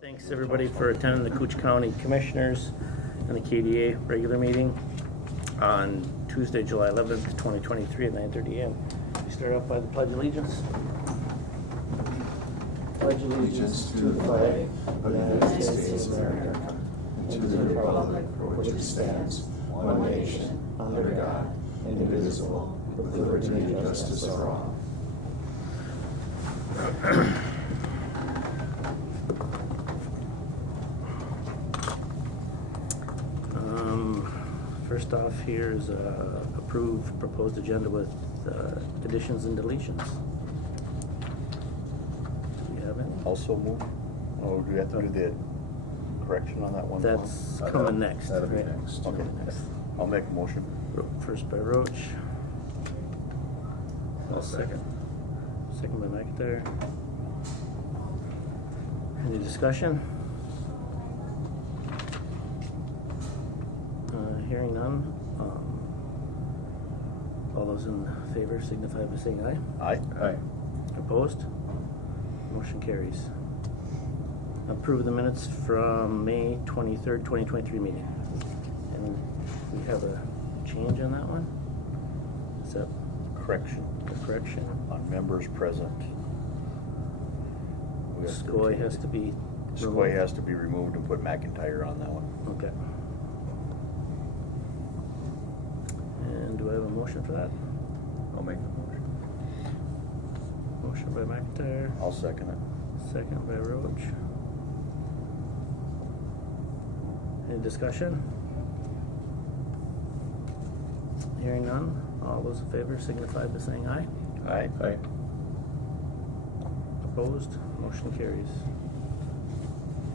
Thanks everybody for attending the Koochiching County Commissioners and the KDA regular meeting on Tuesday, July 11th, 2023 at 9:30 a.m. We start off by the Pledge of Allegiance. Pledge allegiance to the flag of the United States of America and to the republic for which it stands, one nation, under God, indivisible, with liberty and justice for all. First off here is approve proposed agenda with additions and deletions. Do we have any? Also move? Oh, do we have to do the correction on that one? That's coming next. That'll be right? next. Okay, I'll make a motion. First by Roach. I'll second. Second by McIntyre. Any discussion? Hearing none. All those in favor signify by saying aye. Aye. Aye. Opposed? Motion carries. Approve the minutes from May 23rd, 2023 meeting. And we have a change on that one? Is that Correction a correction? on members present. We have Skoy has to be Skoy removed. has to be removed and put McIntyre on that one. Okay. And do I have a motion for that? I'll make the motion. Motion by McIntyre, I'll second it. second by Roach. Any discussion? Hearing none, all those in favor signify by saying aye. Aye. Aye. Opposed? Motion carries.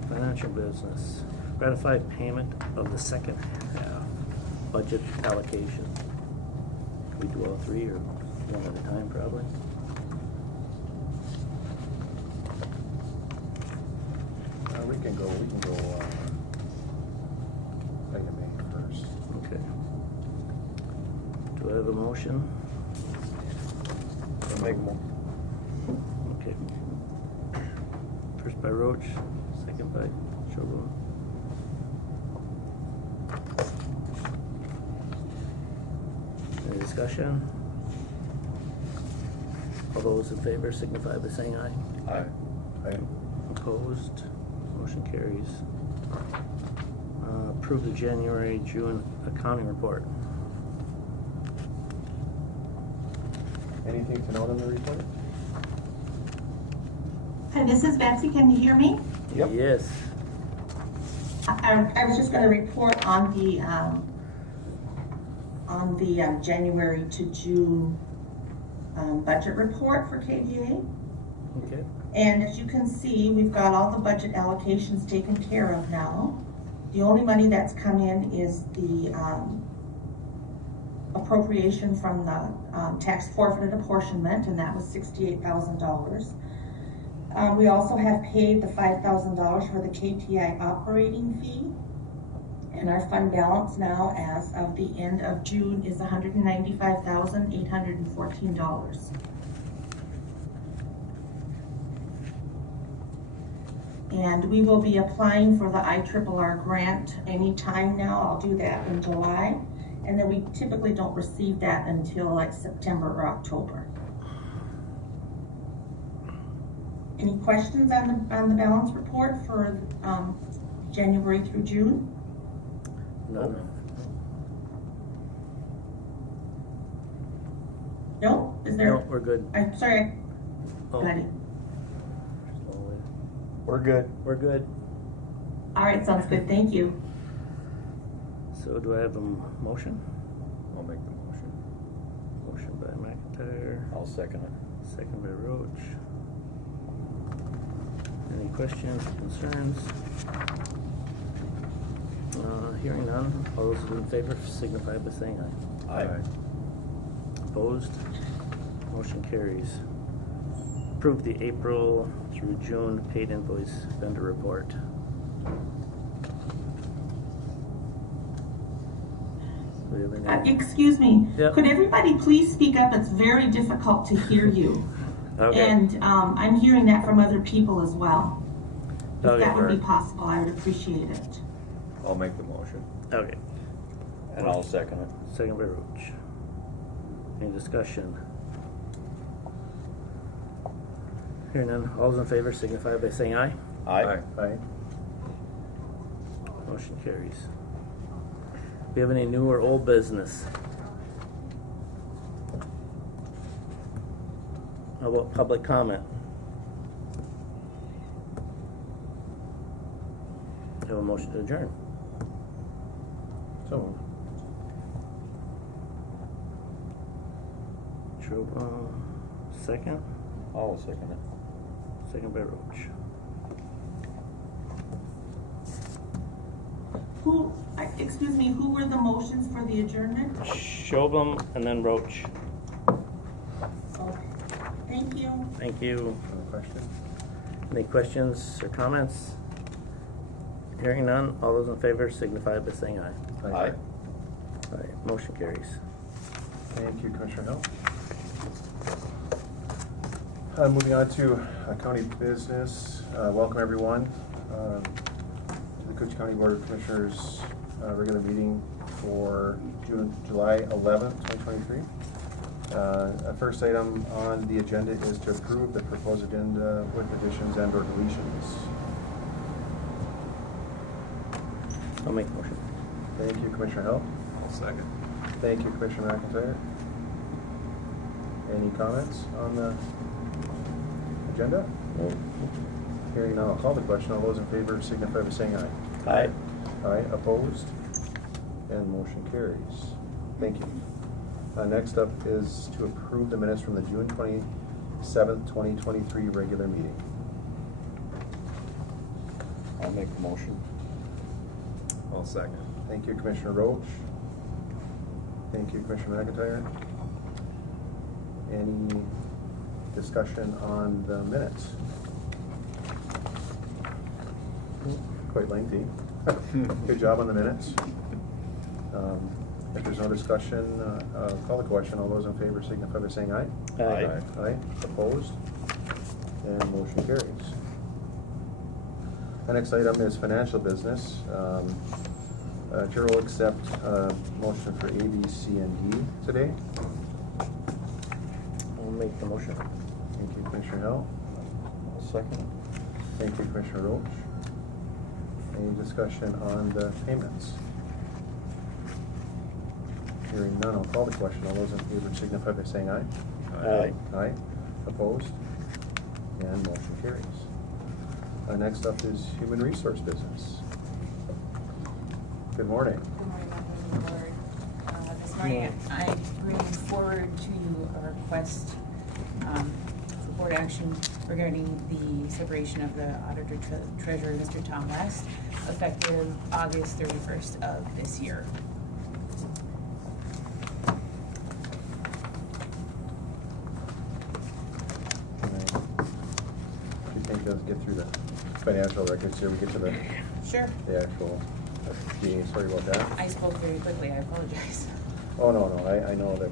Financial business. Ratify payment of the second half budget allocation. Can we do all three or one at a time probably? We can go item A first. Okay. Do I have a motion? I'll make a motion. Okay. First by Roach, second by Shogun. Any discussion? All those in favor signify by saying aye. Aye. Aye. Opposed? Motion carries. Approve the January-June accounting report. Anything to note on the report? Hi, this is Betsy. Can you hear me? Yep. Yes. I was just going to report on the January to June budget report for KDA. Okay. And as you can see, we've got all the budget allocations taken care of now. The only money that's come in is the appropriation from the tax forfeited apportionment, and that was $68,000. We also have paid the $5,000 for the KTI operating fee. And our fund balance now as of the end of June is $195,814. And we will be applying for the IRRR grant anytime now. I'll do that in July. And then we typically don't receive that until like September or October. Any questions on the balance report for January through June? None. No? Is there? No, we're good. I'm sorry. Oh. Got it. We're good. We're good. All right, sounds good. Thank you. So do I have a motion? I'll make the motion. Motion by McIntyre, I'll second it. second by Roach. Any questions, concerns? Hearing none, all those in favor signify by saying aye. Aye. Opposed? Motion carries. Approve the April through June paid invoice vendor report. Do we have any? Excuse me. Yep. Could everybody please speak up? It's very difficult to hear you. Okay. And I'm hearing that from other people as well. If Okay. that would be possible, I would appreciate it. I'll make the motion. Okay, And I'll second it. second by Roach. Any discussion? Hearing none, all those in favor signify by saying aye. Aye. Aye. Motion carries. Do we have any new or old business? How about public comment? Have a motion to adjourn. So, Second, I'll second it. second by Roach. Excuse me, who were the motions for the adjournment? Shobem and then Roach. Okay. Thank you. Thank you. any question? Any questions or comments? Hearing none, all those in favor signify by saying aye. Aye. Aye, motion carries. Thank you, Commissioner Hill. Moving on to county business. Welcome everyone to the Koochiching County Board of Commissioners regular meeting for July 11th, 2023. First item on the agenda is to approve the proposed agenda with additions and or deletions. I'll make the motion. Thank you, Commissioner Hill. I'll second. Thank you, Commissioner McIntyre. Any comments on the agenda? Hearing none, I'll call the question. All those in favor signify by saying aye. Aye. Aye, opposed? And motion carries. Thank you. Next up is to approve the minutes from the June 27th, 2023 regular meeting. I'll make the motion. I'll second. Thank you, Commissioner Roach. Thank you, Commissioner McIntyre. Any discussion on the minutes? Quite lengthy. Good job on the minutes. If there's no discussion, call the question. All those in favor signify by saying aye. Aye. Aye. Opposed? And motion carries. The next item is financial business. Chair will accept motion for A, B, C, and D today. I'll make the motion. Thank you, Commissioner Hill. I'll second. Thank you, Commissioner Roach. Any discussion on the payments? Hearing none, I'll call the question. All those in favor signify by saying aye. Aye. Aye. Opposed? And motion carries. Next up is human resource business. Good morning. Good morning, Madam Board. This morning, I bring forward to you a request for board action regarding the separation of the auditor treasurer, Mr. Tom West, effective August 31st of this year. Do you think let's get through the financial records here? We get to the Sure. actual meeting. Sorry about that. I spoke very quickly, I apologize. Oh, no, I know that,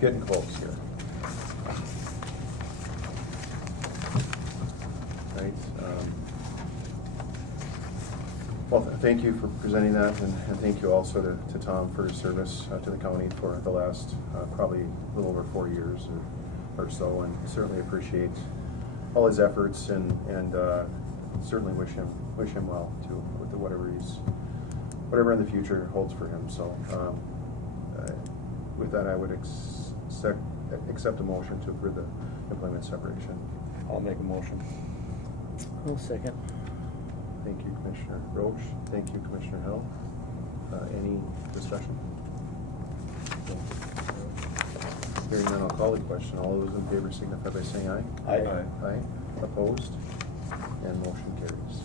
getting close here. Right, well, thank you for presenting that, and thank you also to Tom for his service to the county for the last, probably a little over 4 years or so, and certainly appreciate all his efforts and certainly wish him well too, with whatever in the future holds for him. So with that, I would accept a motion to approve the employment separation. I'll make a motion. I'll second. Thank you, Commissioner Roach. Thank you, Commissioner Hill. Any discussion? Hearing none, I'll call the question. All those in favor signify by saying aye. Aye. Aye. Opposed? And motion carries.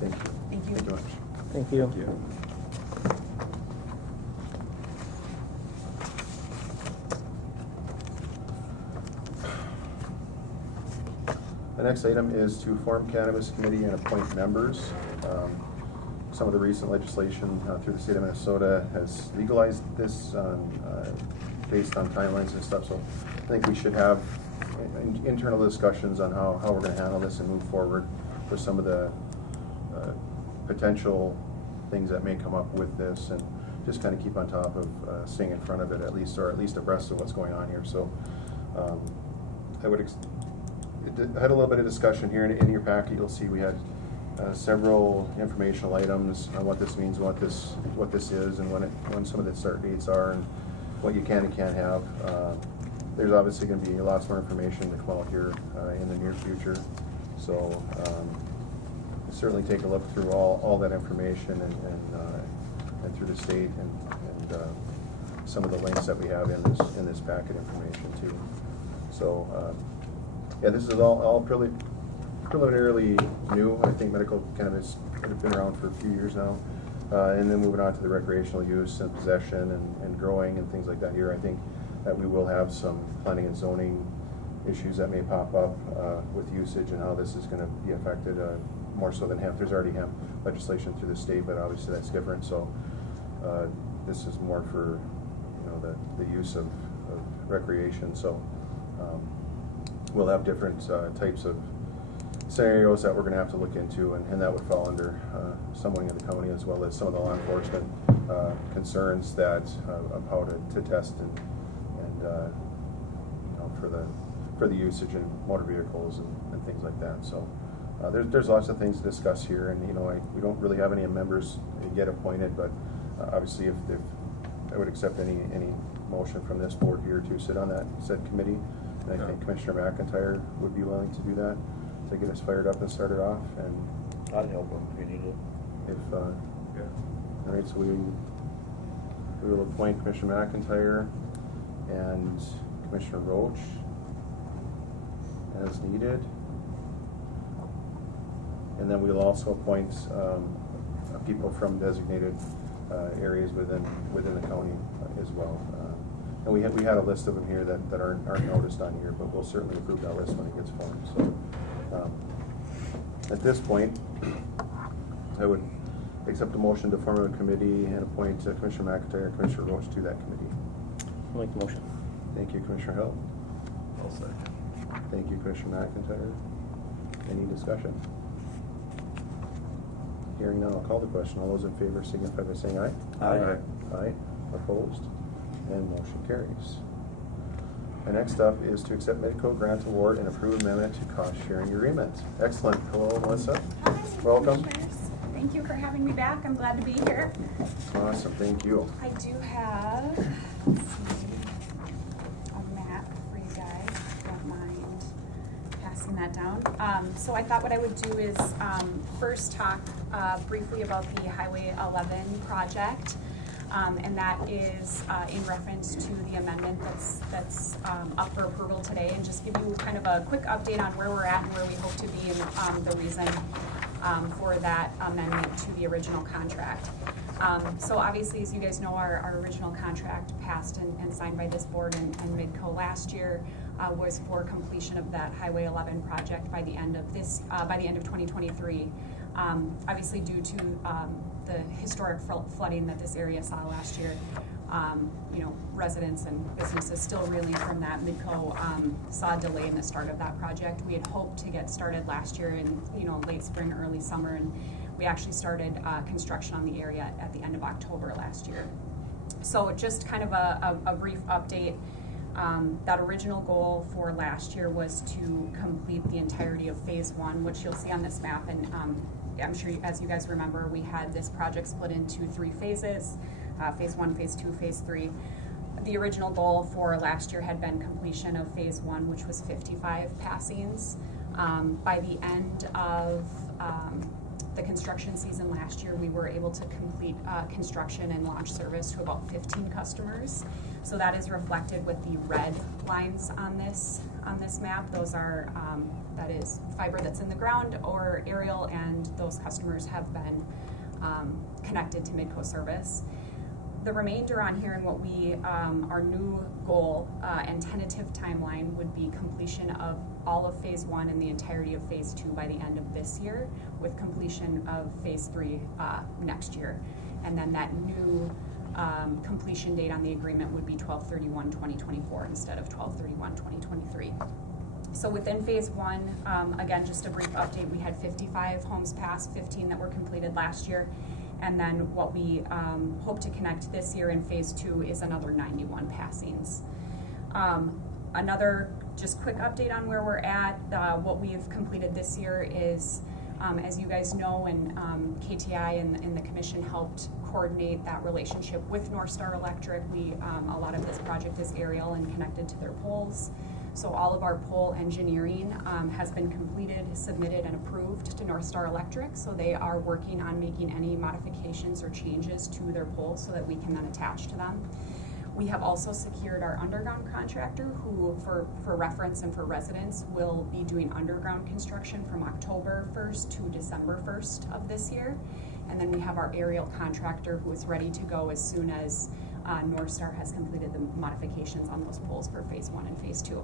Thank you. Thank you. Thank you much. Thank you. Thank you. The next item is to form cannabis committee and appoint members. Some of the recent legislation through the state of Minnesota has legalized this based on timelines and stuff, so I think we should have internal discussions on how we're gonna handle this and move forward with some of the potential things that may come up with this, and just kind of keep on top of staying in front of it at least abreast of what's going on here. So I had a little bit of discussion here in your packet. You'll see we had several informational items on what this means, what this is, and when some of the start dates are, and what you can and can't have. There's obviously going to be lots more information to come out here in the near future. So certainly take a look through all that information and through the state and some of the links that we have in this packet information too. So yeah, this is all preliminarily new. I think medical cannabis has been around for a few years now. And then moving on to the recreational use and possession and growing and things like that here, I think that we will have some planning and zoning issues that may pop up with usage and how this is going to be affected, more so than hemp. There's already hemp legislation through the state, but obviously that's different. So this is more for the use of recreation. So we'll have different types of scenarios that we're going to have to look into, and that would fall under some wing of the county, as well as some of the law enforcement concerns that of how to test and for the usage in motor vehicles and things like that. So there's lots of things to discuss here, and we don't really have any members yet appointed, but obviously if I would accept any motion from this board here to sit on that said committee, and I think Commissioner McIntyre would be willing to do that to get us fired up and started off. And I'd help them if you need it. all right, so we will appoint Commissioner McIntyre and Commissioner Roach as needed, and then we'll also appoint people from designated areas within the county as well. And we had a list of them here that aren't noticed on here, but we'll certainly approve that list when it gets formed. So at this point, I would accept a motion to form a committee and appoint Commissioner McIntyre and Commissioner Roach to that committee. I'll make the motion. Thank you, Commissioner Hill. I'll second. Thank you, Commissioner McIntyre. Any discussion? Hearing none, I'll call the question. All those in favor signify by saying aye. Aye. Aye. Opposed? And motion carries. And next up is to accept Midco grant award and approve amendment to cost sharing agreement. Excellent. Hello, Melissa. Hi, Welcome. Commissioners. Thank you for having me back. I'm glad to be here. Awesome. Thank you. I do have, let's see, a map for you guys, if you don't mind passing that down. So I thought what I would do is first talk briefly about the Highway 11 project. And that is in reference to the amendment that's up for approval today, and just give you kind of a quick update on where we're at and where we hope to be, and the reason for that amendment to the original contract. So obviously, as you guys know, our original contract passed and signed by this board and Midco last year was for completion of that Highway 11 project by the end of 2023. Obviously, due to the historic flooding that this area saw last year, residents and businesses still reeling from that. Midco saw a delay in the start of that project. We had hoped to get started last year in late spring, early summer, and we actually started construction on the area at the end of October last year. So just kind of a brief update. That original goal for last year was to complete the entirety of phase 1, which you'll see on this map, and I'm sure as you guys remember, we had this project split into 3 phases, phase 1, phase 2, phase 3. The original goal for last year had been completion of phase 1, which was 55 passings. By the end of the construction season last year, we were able to complete construction and launch service to about 15 customers. So that is reflected with the red lines on this map. Those are that is fiber that's in the ground or aerial, and those customers have been connected to Midco service. The remainder on here and what our new goal and tentative timeline would be completion of all of phase 1 and the entirety of phase 2 by the end of this year, with completion of phase 3 next year. And then that new completion date on the agreement would be 12/31/2024 instead of 12/31/2023. So within phase one, again, just a brief update, we had 55 homes passed, 15 that were completed last year. And then what we hope to connect this year in phase two is another 91 passings. Another just quick update on where we're at. What we have completed this year is, as you guys know, and KTI and the commission helped coordinate that relationship with North Star Electric. A lot of this project is aerial and connected to their poles. So all of our pole engineering has been completed, submitted, and approved to North Star Electric. So they are working on making any modifications or changes to their poles so that we can then attach to them. We have also secured our underground contractor who, for reference and for residents, will be doing underground construction from October 1st to December 1st of this year. And then we have our aerial contractor who is ready to go as soon as North Star has completed the modifications on those poles for phase one and phase two.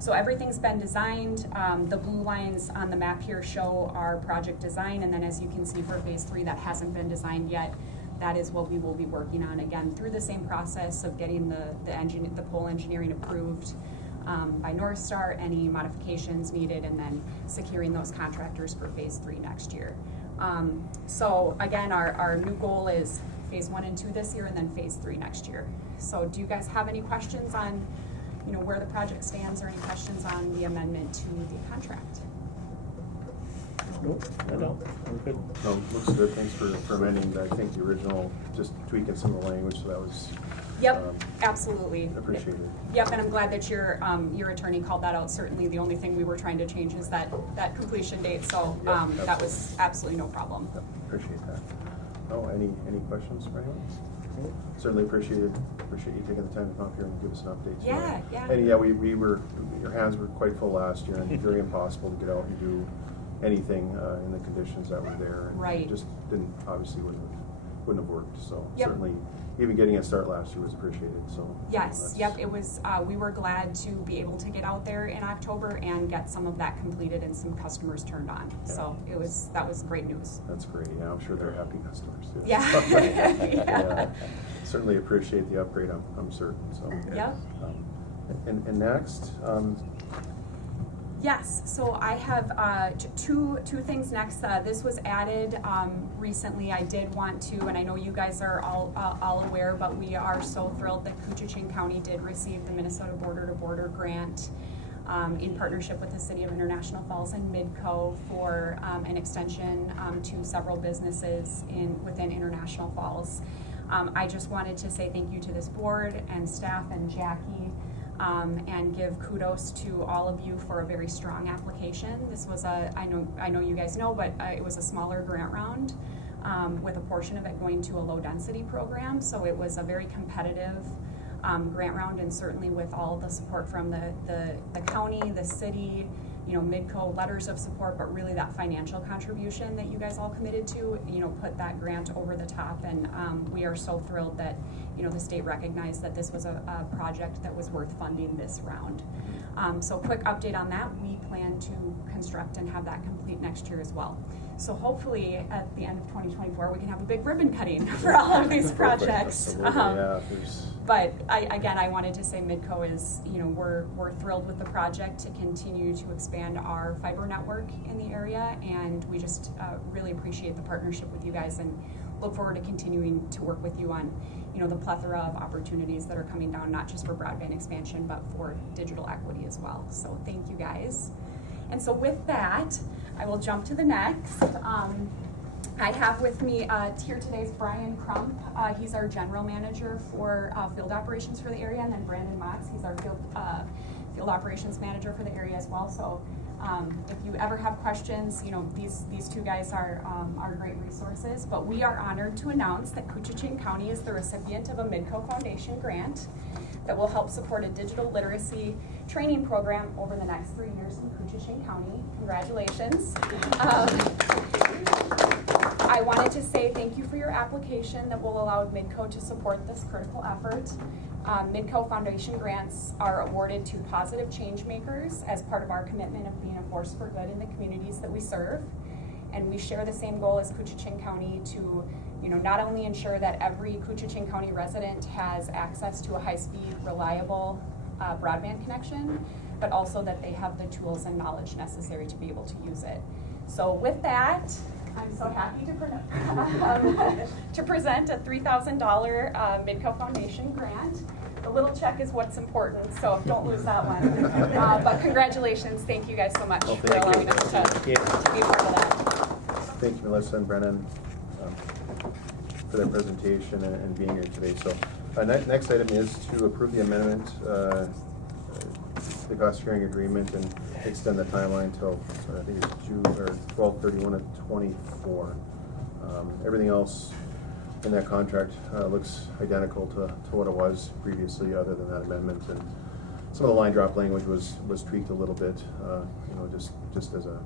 So everything's been designed. The blue lines on the map here show our project design, and then as you can see for phase three, that hasn't been designed yet. That is what we will be working on, again, through the same process of getting the pole engineering approved by North Star, any modifications needed, and then securing those contractors for phase three next year. So again, our new goal is phase one and two this year, and then phase three next year. So do you guys have any questions on, where the project stands, or any questions on the amendment to the contract? Nope, I don't. I'm good. No, looks good. Thanks for amending. I think the original, just tweaking some of the language, so that was. Yep, absolutely. Appreciated. Yep, and I'm glad that your attorney called that out. Certainly, the only thing we were trying to change is that completion date. So that was absolutely no problem. Yep, appreciate that. Oh, any questions for anyone? Certainly appreciate you taking the time to come up here and give us an update. Yeah. And yeah, we were, your hands were quite full last year, and very impossible to get out and do anything in the conditions that were there. And Right. It just obviously wouldn't have worked. So Yep. certainly, even getting a start last year was appreciated. So Yes, yep, it was, we were glad to be able to get out there in October and get some of that completed and some customers turned on. Yeah. So that was great news. That's great. Yeah, I'm sure they're happy customers too. Yeah. Yeah. Certainly appreciate the upgrade. I'm certain. So. Yep. And next. Yes, so I have two things next. This was added recently. I did want to, and I know you guys are all aware, but we are so thrilled that Koochiching County did receive the Minnesota Border to Border grant in partnership with the City of International Falls and Midco for an extension to several businesses within International Falls. I just wanted to say thank you to this board and staff and Jackie. And give kudos to all of you for a very strong application. This was I know you guys know, but it was a smaller grant round with a portion of it going to a low density program. So it was a very competitive grant round, and certainly with all the support from the county, the city, Midco, letters of support, but really that financial contribution that you guys all committed to, put that grant over the top. And we are so thrilled that, the state recognized that this was a project that was worth funding this round. So quick update on that. We plan to construct and have that complete next year as well. So hopefully at the end of 2024, we can have a big ribbon cutting for all of these projects. But I wanted to say Midco is, we're thrilled with the project to continue to expand our fiber network in the area, and we just really appreciate the partnership with you guys and look forward to continuing to work with you on, the plethora of opportunities that are coming down, not just for broadband expansion, but for digital equity as well. So thank you guys. And so with that, I will jump to the next. I have with me here today is Brian Crump. He's our general manager for field operations for the area, and then Brandon Motz, he's our field operations manager for the area as well. So if you ever have questions, these two guys are great resources. But we are honored to announce that Koochiching County is the recipient of a Midco Foundation grant that will help support a digital literacy training program over the next 3 years in Koochiching County. Congratulations. I wanted to say thank you for your application that will allow Midco to support this critical effort. Midco Foundation grants are awarded to positive change makers as part of our commitment of being a force for good in the communities that we serve. And we share the same goal as Koochiching County to, not only ensure that every Koochiching County resident has access to a high-speed, reliable broadband connection, but also that they have the tools and knowledge necessary to be able to use it. So with that, I'm so happy to present a $3,000 Midco Foundation grant. The little check is what's important, so don't lose that one. But congratulations, thank you guys so much Well, for thank allowing you. us to be a part of that. Thank you, Melissa and Brennan, for their presentation and being here today. So, next item is to approve the amendment, the cost sharing agreement, and extend the timeline till, I think it's June, or 12/31 of 24. Everything else in that contract looks identical to what it was previously, other than that amendment. And some of the line drop language was tweaked a little bit, just as a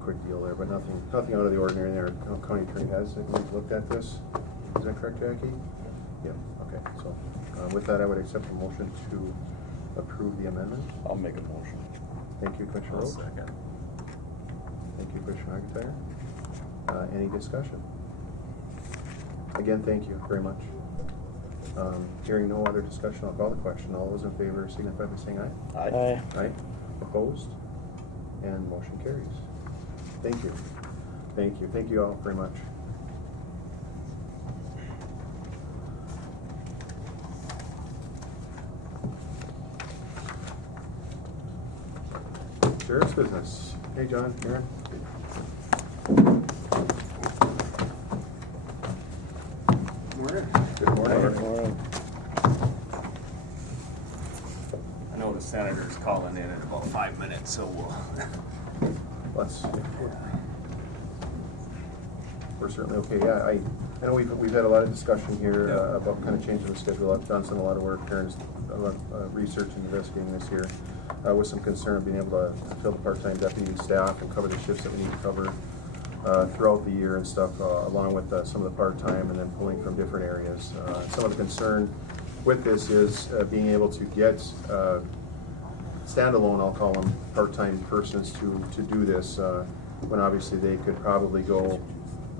quick deal there, but nothing out of the ordinary there. County attorney has looked at this. Is that correct, Jackie? Yeah. Okay. So with that, I would accept a motion to approve the amendment. I'll make a motion. Thank you, Commissioner I'll Rowe. second. Thank you, Commissioner McIntyre. Any discussion? Again, thank you very much. Hearing no other discussion, I'll call the question. All those in favor signify by saying aye. Aye. Aye. Opposed? And motion carries. Thank you. Thank you. Thank you all very much. Sheriff's business. Hey, John, Aaron. Morning. Good morning. Morning. I know the senator's calling in about 5 minutes, so We're certainly okay. Yeah, I know we've had a lot of discussion here about kind of changing the schedule. I've done a lot of work, Aaron's a lot of research and investigating this year, with some concern of being able to fill the part-time deputy staff and cover the shifts that we need to cover throughout the year and stuff, along with some of the part-time and then pulling from different areas. Some of the concern with this is being able to get standalone, I'll call them, part-time persons to do this, when obviously they could probably go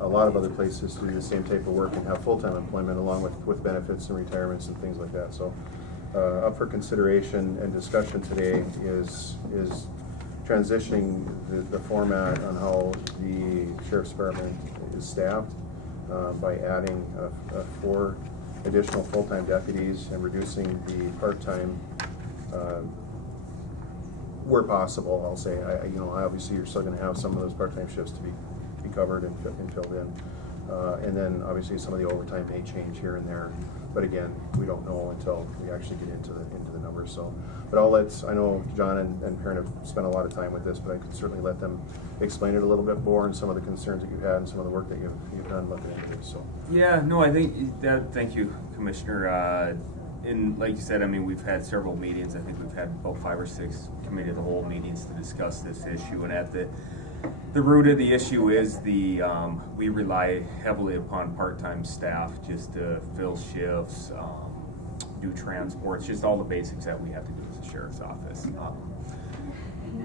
a lot of other places to do the same type of work and have full-time employment along with benefits and retirements and things like that. So up for consideration and discussion today is transitioning the format on how the Sheriff's Department is staffed by adding 4 additional full-time deputies and reducing the part-time where possible. I'll say, obviously you're still going to have some of those part-time shifts to be covered and filled in, and then obviously some of the overtime may change here and there. But again, we don't know until we actually get into the numbers. So, but I know John and Perrin have spent a lot of time with this, but I could certainly let them explain it a little bit more and some of the concerns that you've had and some of the work that you've done looking into this. So. yeah, no, I think that. Thank you, Commissioner. And like you said, I mean, we've had several meetings. I think we've had about 5 or 6 committee of the whole meetings to discuss this issue. And at the root of the issue is we rely heavily upon part-time staff just to fill shifts, do transports, just all the basics that we have to do as a sheriff's office.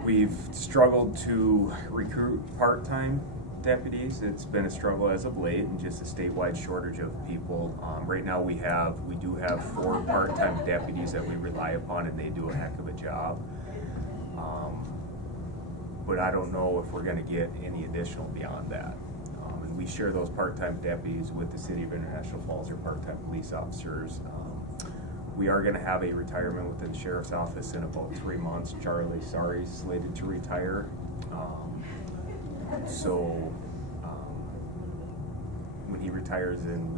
We've struggled to recruit part-time deputies. It's been a struggle as of late, and just a statewide shortage of people. Right now we do have 4 part-time deputies that we rely upon, and they do a heck of a job. But I don't know if we're going to get any additional beyond that. And we share those part-time deputies with the City of International Falls, or part-time police officers. We are going to have a retirement within the Sheriff's Office in about 3 months. Charlie Sari is slated to retire. When he retires, and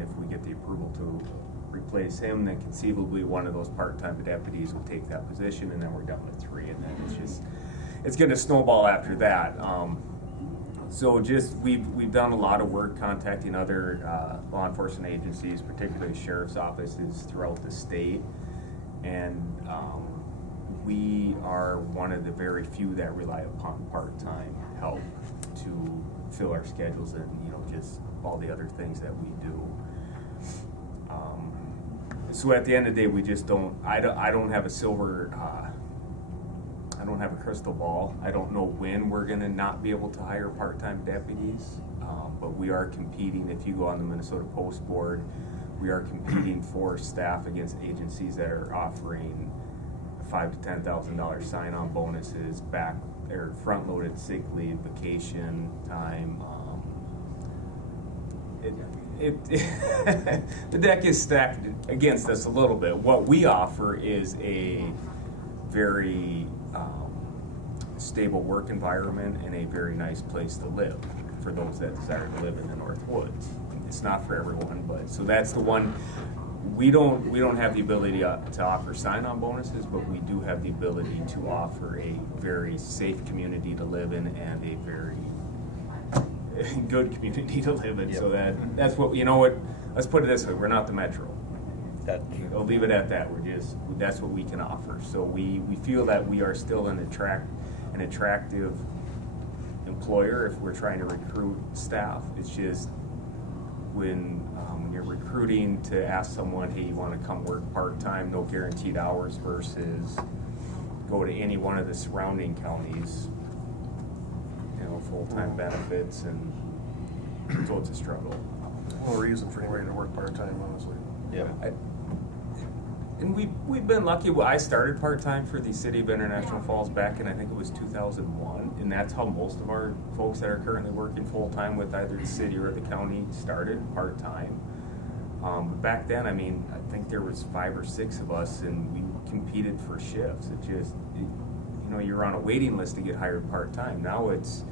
if we get the approval to replace him, then conceivably one of those part-time deputies will take that position, and then we're down to 3, and then it's going to snowball after that. So we've done a lot of work contacting other law enforcement agencies, particularly sheriff's offices throughout the state, and we are one of the very few that rely upon part-time help to fill our schedules and just all the other things that we do. So at the end of the day, we just don't. I don't have a silver I don't have a crystal ball. I don't know when we're gonna not be able to hire part-time deputies, but we are competing. If you go on the Minnesota Post Board, we are competing for staff against agencies that are offering $5,000 to $10,000 sign-on bonuses, back or front-loaded sick leave, vacation time. The deck is stacked against us a little bit. What we offer is a very stable work environment and a very nice place to live for those that desire to live in the North Woods. It's not for everyone, but so that's the one. We don't have the ability to offer sign-on bonuses, but we do have the ability to offer a very safe community to live in and a very good community to live in. Yep. So that's what, you know what, let's put it this way, we're not the Metro. I'll leave it at that. That's what we can offer. So we feel that we are still an attractive employer if we're trying to recruit staff. It's just when you're recruiting to ask someone, hey, you want to come work part-time, no guaranteed hours, versus go to any one of the surrounding counties, full-time benefits, and so it's a struggle. No reason for anybody to work part-time, honestly. Yeah. And we've been lucky. Well, I started part-time for the City of International Falls back in, I think it was 2001, and that's how most of our folks that are currently working full-time with either the city or the county started part-time. But back then, I mean, I think there was 5 or 6 of us, and we competed for shifts. You're on a waiting list to get hired part-time. Now it's,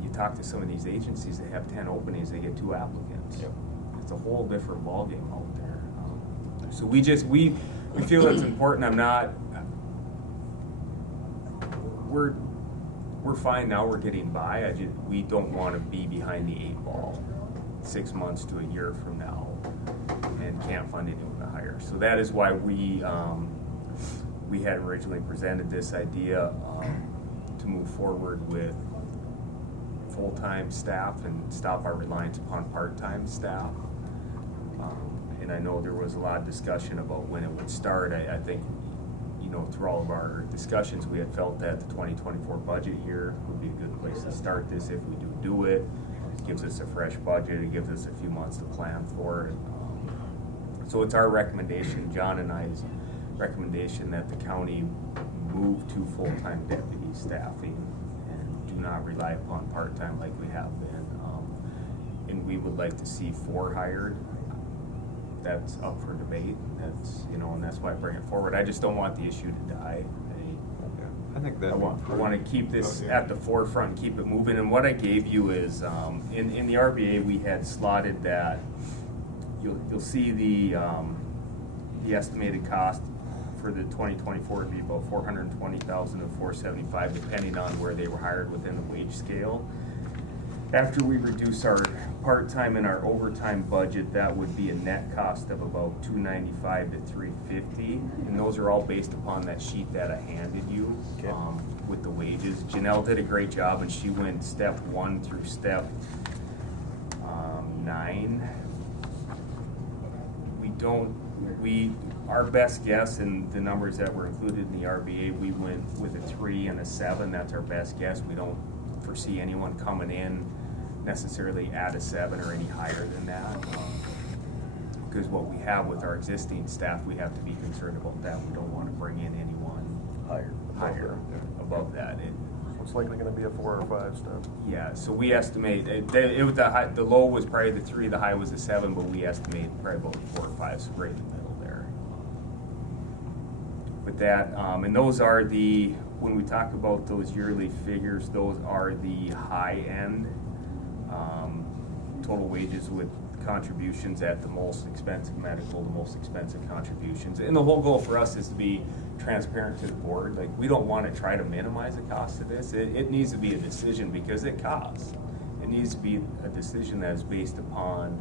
you talk to some of these agencies, they have 10 openings, they get 2 applicants. Yep. It's a whole different ballgame out there. So we feel it's important. We're fine now, we're getting by. We don't want to be behind the 8 ball 6 months to a year from now and can't find anyone to hire. So that is why we had originally presented this idea to move forward with full-time staff and stop our reliance upon part-time staff. And I know there was a lot of discussion about when it would start. I think, through all of our discussions, we had felt that the 2024 budget year would be a good place to start this if we do it. It gives us a fresh budget. It gives us a few months to plan for it. So it's our recommendation, John and I's recommendation, that the county move to full-time deputy staffing and do not rely upon part-time like we have been. And we would like to see 4 hired. That's up for debate. And that's why I bring it forward. I just don't want the issue to die. I think that I want to keep this at the forefront and keep it moving. And what I gave you is, in the RBA, we had slotted that you'll see the estimated cost for the 2024 would be about $420,000 to $475,000, depending on where they were hired within the wage scale. After we reduce our part-time and our overtime budget, that would be a net cost of about $295 to $350, and those are all based upon that sheet that I handed you. Okay. With the wages. Janelle did a great job, and she went step 1 through step 9. Our best guess, and the numbers that were included in the RBA, we went with a 3 and a 7. That's our best guess. We don't foresee anyone coming in necessarily at a 7 or any higher than that. Because what we have with our existing staff, we have to be concerned about that. We don't want to bring in anyone higher above that. It's likely going to be a 4 or 5 step. Yeah, so we estimate the low was probably the 3, the high was a 7, but we estimate probably about 4 or 5, so right in the middle there. With that, and those are when we talk about those yearly figures, those are the high end total wages with contributions at the most expensive medical, the most expensive contributions. And the whole goal for us is to be transparent to the board. Like, we don't want to try to minimize the cost of this. It needs to be a decision because it costs. It needs to be a decision that is based upon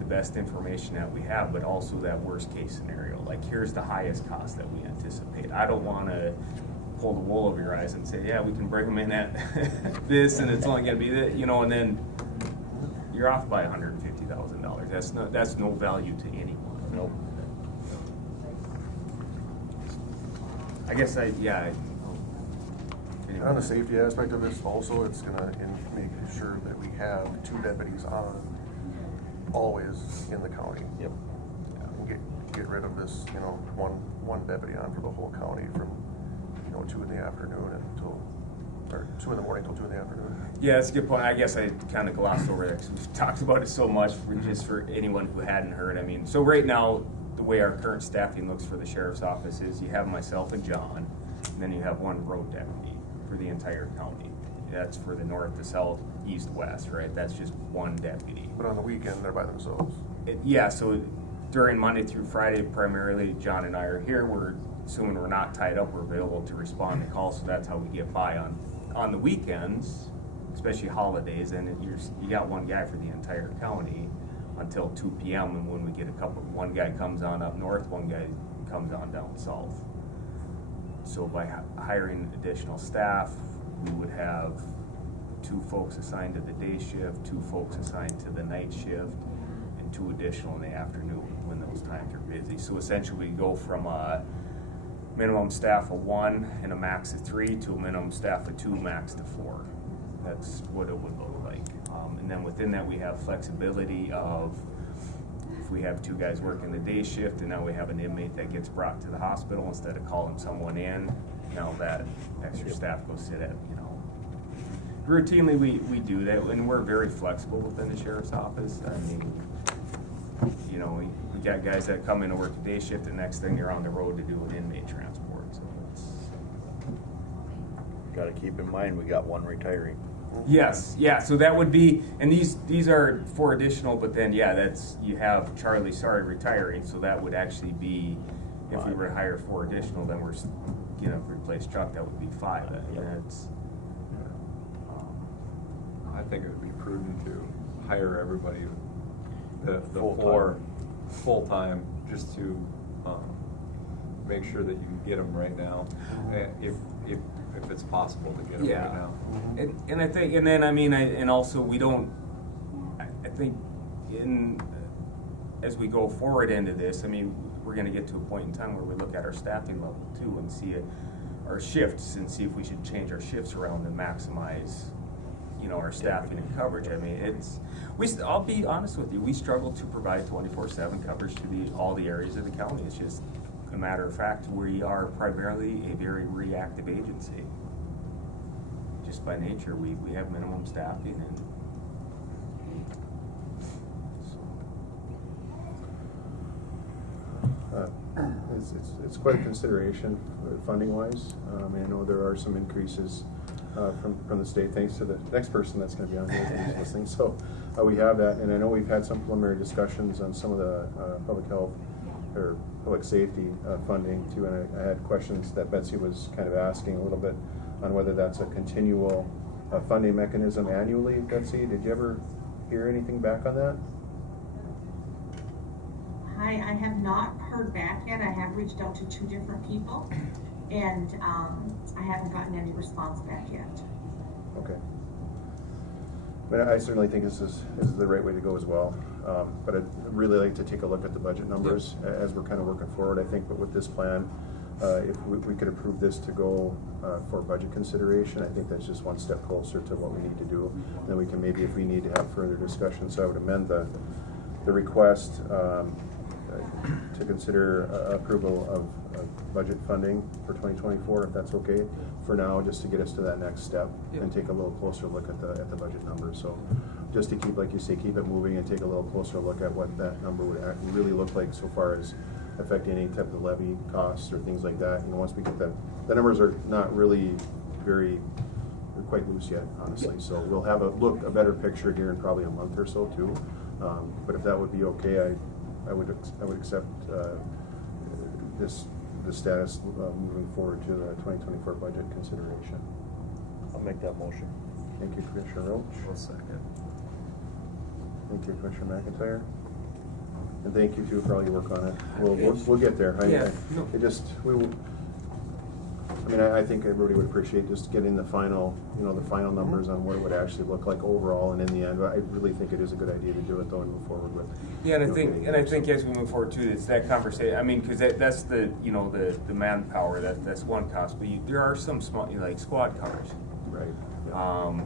the best information that we have, but also that worst case scenario. Like, here's the highest cost that we anticipate. I don't want to pull the wool over your eyes and say, yeah, we can bring them in at this, and it's only going to be that, and then you're off by $150,000. That's no value to anyone. Nope. I guess On the safety aspect of this also, it's gonna make sure that we have 2 deputies on always in the county. Yep. And get rid of this, one deputy on for the whole county from, 2 in the afternoon until, or 2 in the morning till 2 in the afternoon. Yeah, that's a good point. I guess I kind of glossed over that because we've talked about it so much. Just for anyone who hadn't heard, I mean, so right now, the way our current staffing looks for the sheriff's office is you have myself and John, and then you have 1 road deputy for the entire county. That's for the north, the south, east, west, right? That's just 1 deputy. But on the weekend, they're by themselves. Yeah, so during Monday through Friday, primarily, John and I are here. We're assuming we're not tied up. We're available to respond to calls, so that's how we get by on the weekends, especially holidays. And you got 1 guy for the entire county until 2 p.m. And when we get 1 guy comes on up north, 1 guy comes on down south. So by hiring additional staff, we would have 2 folks assigned to the day shift, 2 folks assigned to the night shift, and 2 additional in the afternoon when those times are busy. So essentially we go from a minimum staff of 1 and a max of 3 to a minimum staff of 2, max to 4. That's what it would look like. And then within that we have flexibility of if we have 2 guys working the day shift and now we have an inmate that gets brought to the hospital, instead of calling someone in, now that extra staff goes sit at, routinely we do that, and we're very flexible within the sheriff's office. I mean, we got guys that come in and work the day shift, the next thing they're on the road to do an inmate transport, so it's... Gotta keep in mind, we got 1 retiring. Yes, yeah, so that would be, and these are 4 additional, but then, yeah, that's, you have Charlie retiring, so that would actually be, if we were to hire 4 additional, then we're, replace Chuck, that would be 5. And that's, I think it would be prudent to hire everybody, the Full-time. 4 full-time, just to make sure that you can get them right now, if it's possible to get them yeah. right now. And I think, and then, and also we don't, I think as we go forward into this, we're gonna get to a point in time where we look at our staffing level too and see our shifts and see if we should change our shifts around and maximize, our staffing and coverage. I'll be honest with you, we struggle to provide 24/7 coverage to all the areas of the county. It's just a matter of fact, we are primarily a very reactive agency. Just by nature, we have minimum staffing and It's quite a consideration funding-wise. I know there are some increases from the state, thanks to the next person that's going to be on here who's listening. So we have that, and I know we've had some preliminary discussions on some of the public health or public safety funding too, and I had questions that Betsy was kind of asking a little bit on whether that's a continual funding mechanism annually. Betsy, did you ever hear anything back on that? I have not heard back yet. I have reached out to 2 different people, and I haven't gotten any response back yet. Okay. But I certainly think this is the right way to go as well. But I'd really like to take a look at the budget numbers as we're kind of working forward. I think, but with this plan, if we could approve this to go for budget consideration, I think that's just 1 step closer to what we need to do. Then we can maybe, if we need to have further discussion, so I would amend the request to consider approval of budget funding for 2024, if that's okay for now, just to get us to that next step and take a little closer look at the budget numbers. So just to keep, like you say, keep it moving and take a little closer look at what that number would really look like so far as affecting any type of levy costs or things like that. Once we get the numbers are not really they're quite loose yet, honestly. So we'll have a better picture here in probably a month or so too. But if that would be okay, I would accept the status moving forward to the 2024 budget consideration. I'll make that motion. Thank you, Commissioner Roach. I'll second. Thank you, Commissioner McIntyre. And thank you too for all your work on it. We'll get there. Yeah. We will. I mean, I think everybody would appreciate just getting the final, the final numbers on what it would actually look like overall and in the end. I really think it is a good idea to do it though and move forward with. Yeah, and I think as we move forward too, it's that conversation. I mean, because that's the the manpower that's one cost, but there are some small like squad cars. Right. Yeah.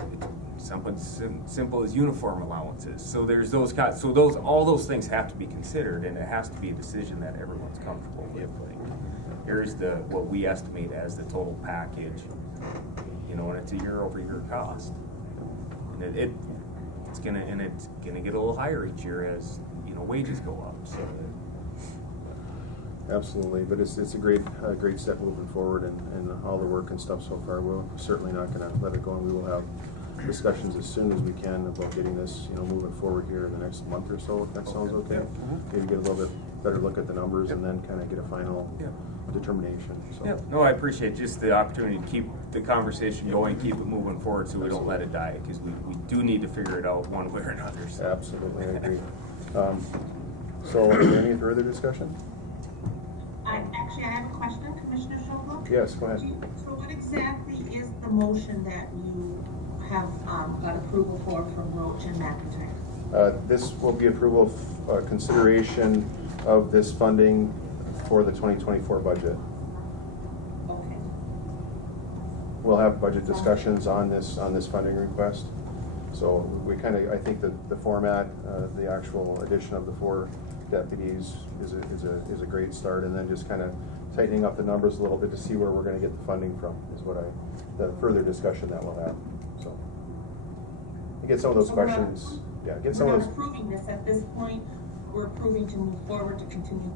Something simple as uniform allowances. So there's those costs. So all those things have to be considered, and it has to be a decision that everyone's comfortable with. Like, here's what we estimate as the total package, and it's a year-over-year cost, and it's gonna get a little higher each year as wages go up. So. Absolutely, but it's a great step moving forward, and all the work and stuff so far. We're certainly not going to let it go, and we will have discussions as soon as we can about getting this, moving forward here in the next month or so, if that sounds okay. Maybe get a little bit better look at the numbers and then kind of get a final determination. So. Yeah, no, I appreciate just the opportunity to keep the conversation going, keep it moving forward, so we don't let it die, because we do need to figure it out one way or another. So. Absolutely, I agree. So, is there any further discussion? I have a question, Commissioner Schulberg. Yes, go ahead. So what exactly is the motion that you have got approval for from Roach and McIntyre? This will be approval of consideration of this funding for the 2024 budget. Okay. We'll have budget discussions on this funding request. So we I think that the format, the actual addition of the 4 deputies is a great start, and then just kind of tightening up the numbers a little bit to see where we're going to get the funding from is the further discussion that we'll have. So get some of those questions. Get some of those. We're not approving this at this point. We're approving to move forward to continue.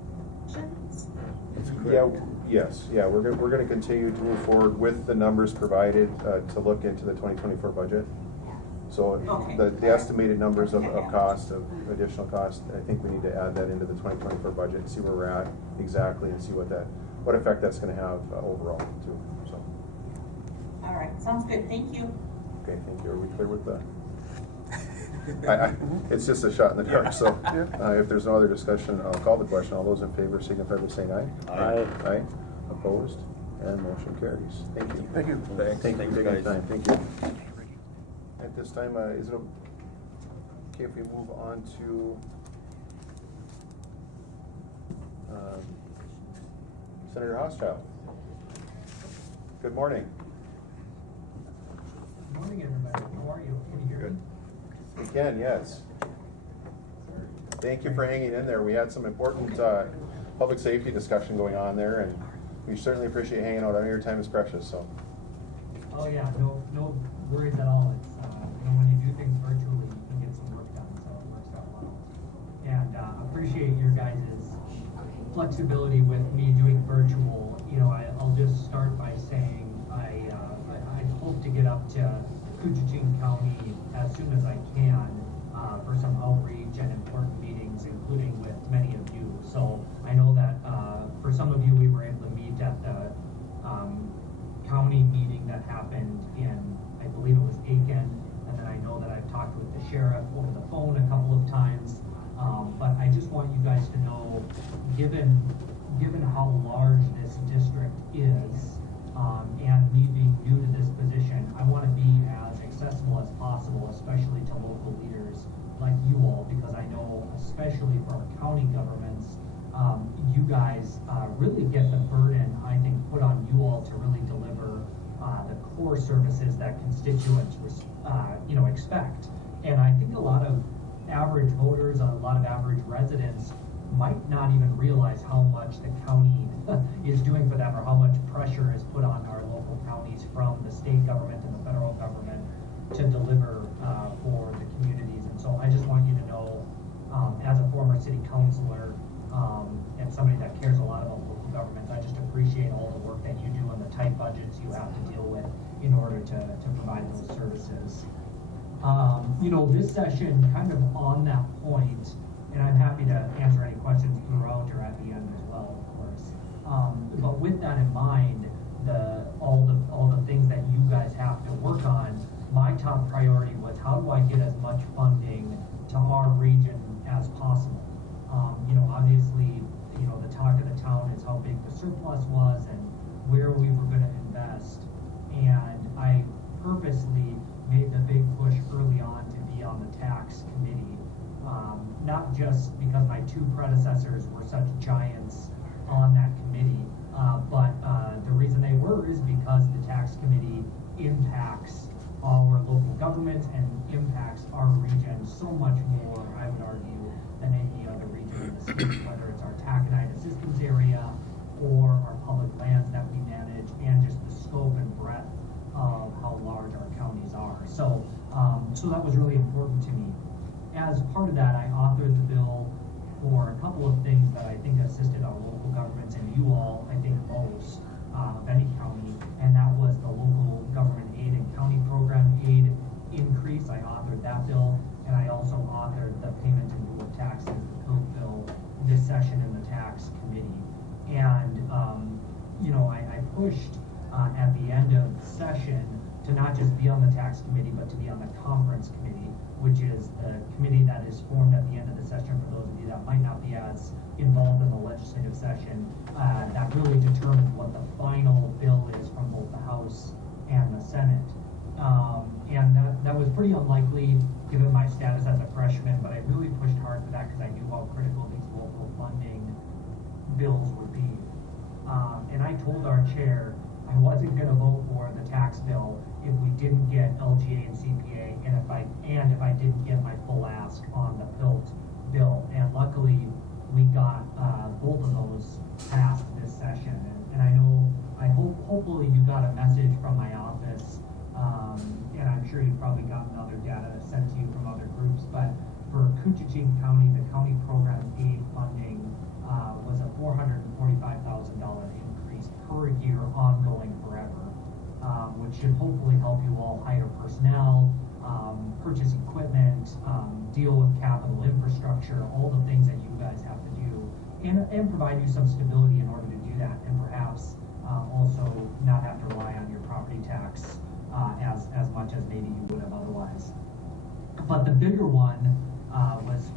Yeah. We're going to continue to move forward with the numbers provided to look into the 2024 budget. So the estimated numbers of cost, of additional cost, I think we need to add that into the 2024 budget and see where we're at exactly and see what effect that's going to have overall too. So. All right, sounds good. Thank you. Okay, thank you. Are we clear with that? It's just a shot in the dark. So if there's no other discussion, I'll call the question. All those in favor signify by saying aye. Aye. Aye. Opposed? And motion carries. Thank you. Thank you. Thank you for taking the time. Thank you. At this time, is it okay if we move on to Senator Housechild? Good morning. Good morning, everybody. How are you? Can you hear me? We can, yes. Thank you for hanging in there. We had some important public safety discussion going on there, and we certainly appreciate hanging out. I know your time is precious, so. Oh yeah, no worries at all. It's when you do things virtually, you can get some work done, so it works out well. And appreciate your guys' flexibility with me doing virtual. I'll just start by saying I hope to get up to Koochiching County as soon as I can for some outreach and important meetings, including with many of you. So I know that for some of you, we were able to meet at the county meeting that happened in, I believe it was Aiken, and then I know that I've talked with the sheriff over the phone a couple of times. But I just want you guys to know, given how large this district is, and me being new to this position, I want to be as accessible as possible, especially to local leaders like you all, because I know, especially for our county governments, you guys really get the burden, I think, put on you all to really deliver the core services that constituents expect. And I think a lot of average voters, a lot of average residents might not even realize how much the county is doing for them, or how much pressure is put on our local counties from the state government and the federal government to deliver for the communities. And so I just want you to know, as a former city councilor and somebody that cares a lot about local governments, I just appreciate all the work that you do and the tight budgets you have to deal with in order to provide those services. This session kind of on that point, and I'm happy to answer any questions throughout or at the end as well, of course. But with that in mind, all the things that you guys have to work on, my top priority was how do I get as much funding to our region as possible. Obviously, the talk of the town is how big the surplus was and where we were going to best. And I purposely made the big push early on to be on the tax committee, not just because my two predecessors were such giants on that committee, but the reason they were is because the tax committee impacts our local government and impacts our region so much more, I would argue, than any other region in the state, whether it's our taconite assistance area or our public lands that we manage, and just the scope and breadth of how large our counties are. So that was really important to me. As part of that, I authored the bill for a couple of things that I think assisted our local governments and you all, I think, most of any county, and that was the local government aid and county program aid increase. I authored that bill, and I also authored the payment in lieu of taxes, the PILT bill, this session in the tax committee. And, I pushed at the end of the session to not just be on the tax committee, but to be on the conference committee, which is the committee that is formed at the end of the session for those of you that might not be as involved in the legislative session, that really determines what the final bill is from both the House and the Senate. And that was pretty unlikely given my status as a freshman, but I really pushed hard for that because I knew how critical these local funding bills would be. And I told our chair I wasn't going to vote for the tax bill if we didn't get LGA and CPA, and if I didn't get my full ask on the PILT bill. And luckily, we got both of those passed this session. And hopefully you got a message from my office, and I'm sure you've probably gotten other data sent to you from other groups. But for Koochiching County, the county program aid funding was a $445,000 increase per year, ongoing forever, which should hopefully help you all hire personnel, purchase equipment, deal with capital infrastructure, all the things that you guys have to do, and provide you some stability in order to do that, and perhaps also not have to rely on your property tax as much as maybe you would have otherwise. But the bigger one was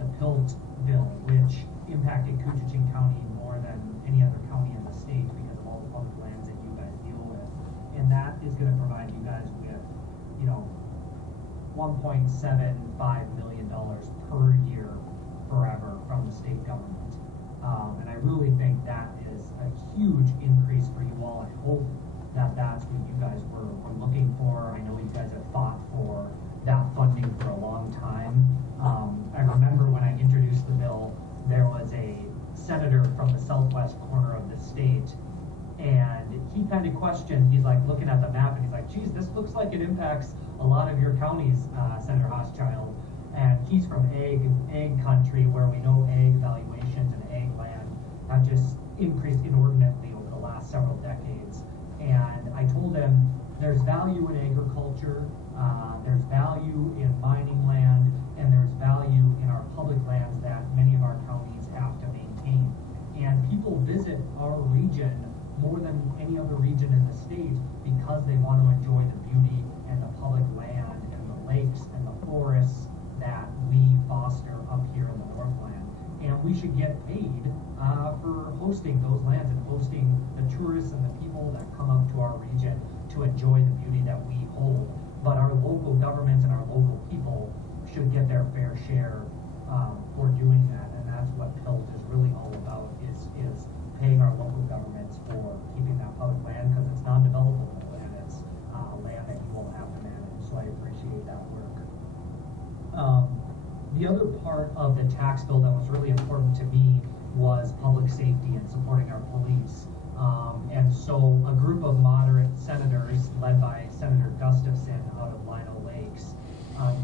the PILT bill, which impacted Koochiching County more than any other county in the state because of all the public lands that you guys deal with. And that is going to provide you guys with, $1.75 million per year forever from the state government. And I really think that is a huge increase for you all. I hope that that's what you guys were looking for. I know you guys have fought for that funding for a long time. I remember when I introduced the bill, there was a senator from the southwest corner of the state, and he kind of questioned, he's like looking at the map and he's like, geez, this looks like it impacts a lot of your counties, Senator Hochschild. And he's from egg country, where we know egg valuations and egg land have just increased inordinately over the last several decades. And I told him there's value in agriculture, there's value in mining land, and there's value in our public lands that many of our counties have to maintain. And people visit our region more than any other region in the state because they want to enjoy the beauty and the public land and the lakes and the forests that we foster up here in the Northland. And we should get paid for hosting those lands and hosting the tourists and the people that come up to our region to enjoy the beauty that we hold. But our local governments and our local people should get their fair share for doing that. And that's what PILT is really all about, is paying our local governments for keeping that public land, because it's non-developable and it's land that you will have to manage. So I appreciate that work. The other part of the tax bill that was really important to me was public safety and supporting our police. And so a group of moderate senators, led by Senator Gustafson out of Lino Lakes,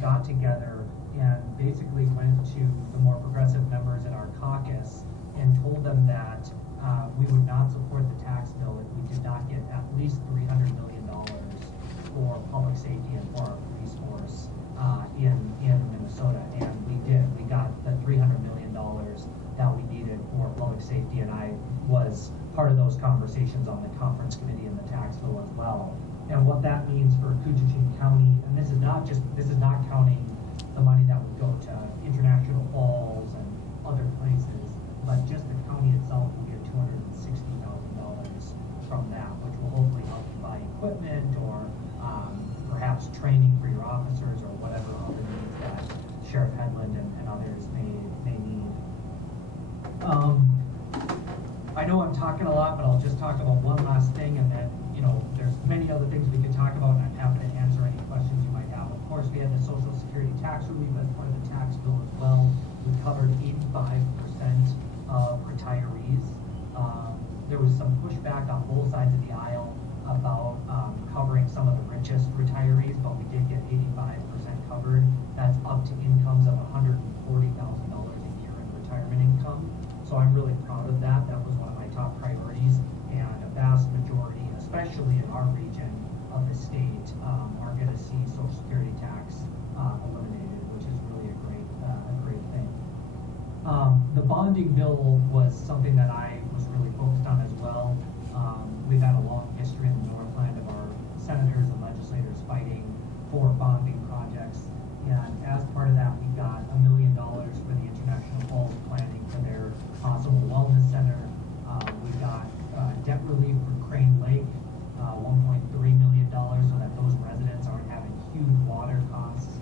got together and basically went to the more progressive members in our caucus and told them that we would not support the tax bill if we did not get at least $300 million for public safety and for our police force in Minnesota. And we did. We got the $300 million that we needed for public safety, and I was part of those conversations on the conference committee and the tax bill as well. And what that means for Koochiching County, and this is not counting the money that would go to International Falls and other places, but just the county itself will get $260,000 from that, which will hopefully help I'm talking a lot, but I'll just talk about one last thing, and then, there's many other things we could talk about, and I'm happy to answer any questions you might have. Of course, we had the Social Security tax relief as part of the tax bill as well. We covered 85% of retirees. There was some pushback on both sides of the aisle about covering some of the richest retirees, but we did get 85% covered. That's up to incomes of $140,000 a year in retirement income. So I'm really proud of that. That was one of my top priorities, and a vast majority, especially in our region of the state, are going to see Social Security tax eliminated, which is really a great thing. The bonding bill was something that I was really focused on as well. We've had a long history in the Northland of our senators and legislators fighting for bonding projects. And as part of that, we got $1 million for the International Falls planning for their possible wellness center. We got debt relief for Crane Lake, $1.3 million, so that those residents aren't having huge water costs.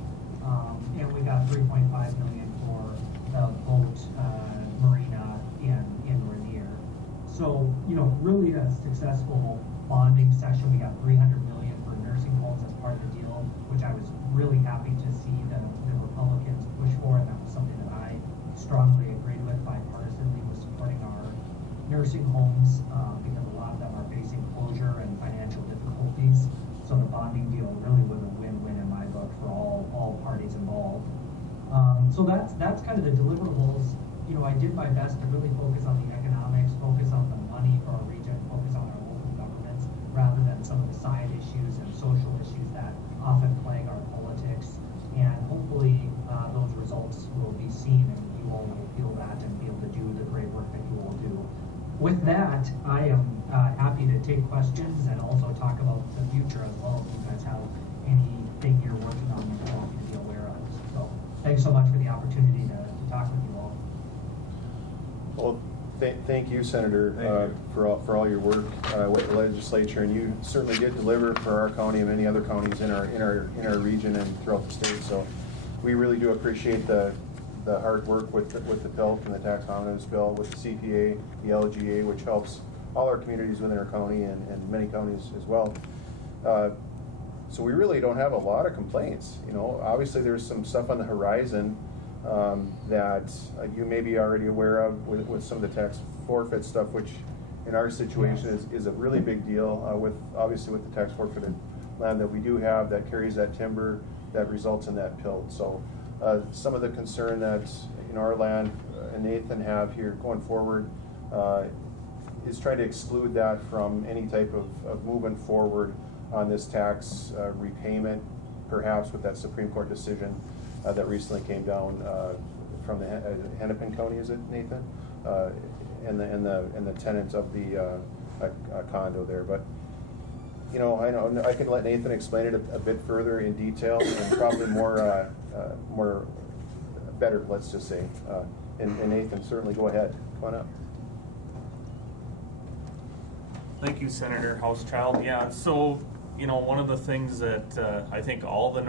And we got $3.5 million for the boat marina in Rainier. So, really a successful bonding session. We got $300 million for nursing homes as part of the deal, which I was really happy to see the Republicans push for, and that was something that I strongly agreed with bipartisanly, was supporting our nursing homes because a lot of them are facing closure and financial difficulties. So the bonding deal really was a win-win in my book for all parties involved. So that's kind of the deliverables. I did my best to really focus on the economics, focus on the money for our region, focus on our local governments, rather than some of the side issues and social issues that often plague our politics. And hopefully those results will be seen, and you all will feel that and be able to do the great work that you all do. With that, I am happy to take questions and also talk about the future as well, if you guys have anything you're working on that you want me to be aware of. So thanks so much for the opportunity to talk with you all. Well, thank you, Senator, for all your work with the legislature, and you certainly did deliver for our county and many other counties in our region and throughout the state. So we really do appreciate the hard work with the PILT and the tax omnibus bill, with the CPA, the LGA, which helps all our communities within our county and many counties as well. So we really don't have a lot of complaints. Obviously there's some stuff on the horizon that you may be already aware of with some of the tax forfeit stuff, which in our situation is a really big deal obviously with the tax forfeited land that we do have that carries that timber that results in that PILT. So some of the concern that our land and Nathan have here going forward is trying to exclude that from any type of movement forward on this tax repayment, perhaps with that Supreme Court decision that recently came down from the Hennepin County, is it, Nathan? And the tenants of the condo there. But I know I can let Nathan explain it a bit further in detail and probably more better, let's just say. And Nathan, certainly go ahead. Come on up. Thank you, Senator Housechild. Yeah, so one of the things that I think all the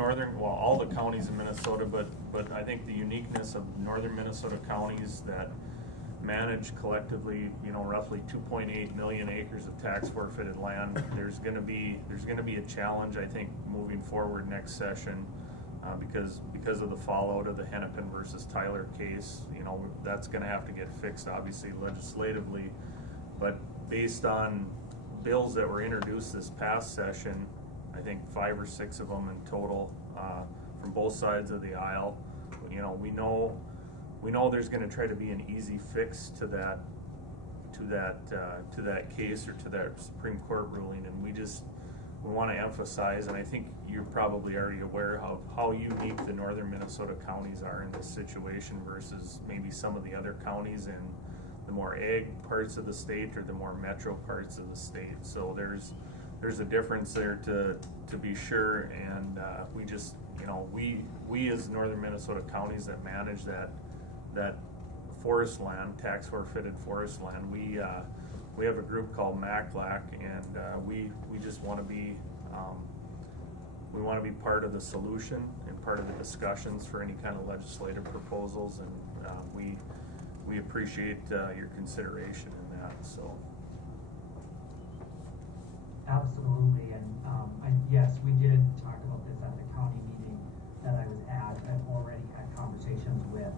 counties in Minnesota, but I think the uniqueness of northern Minnesota counties that manage collectively, roughly 2.8 million acres of tax forfeited land. There's going to be a challenge, I think, moving forward next session, because of the fallout of the Hennepin versus Tyler case. That's going to have to get fixed, obviously legislatively, but based on bills that were introduced this past session, I think 5 or 6 of them in total, from both sides of the aisle. We know there's going to try to be an easy fix to that case or to that Supreme Court ruling, and we want to emphasize, and I think you're probably already aware of how unique the northern Minnesota counties are in this situation versus maybe some of the other counties in the more ag parts of the state or the more metro parts of the state. So there's a difference there to be sure, and we as northern Minnesota counties that manage that forest land, tax forfeited forest land, we have a group called MACLAC, and we just want to be part of the solution and part of the discussions for any kind of legislative proposals, and we appreciate your consideration in that. So absolutely, and, yes, we did talk about this at the county meeting that I was at. I've already had conversations with,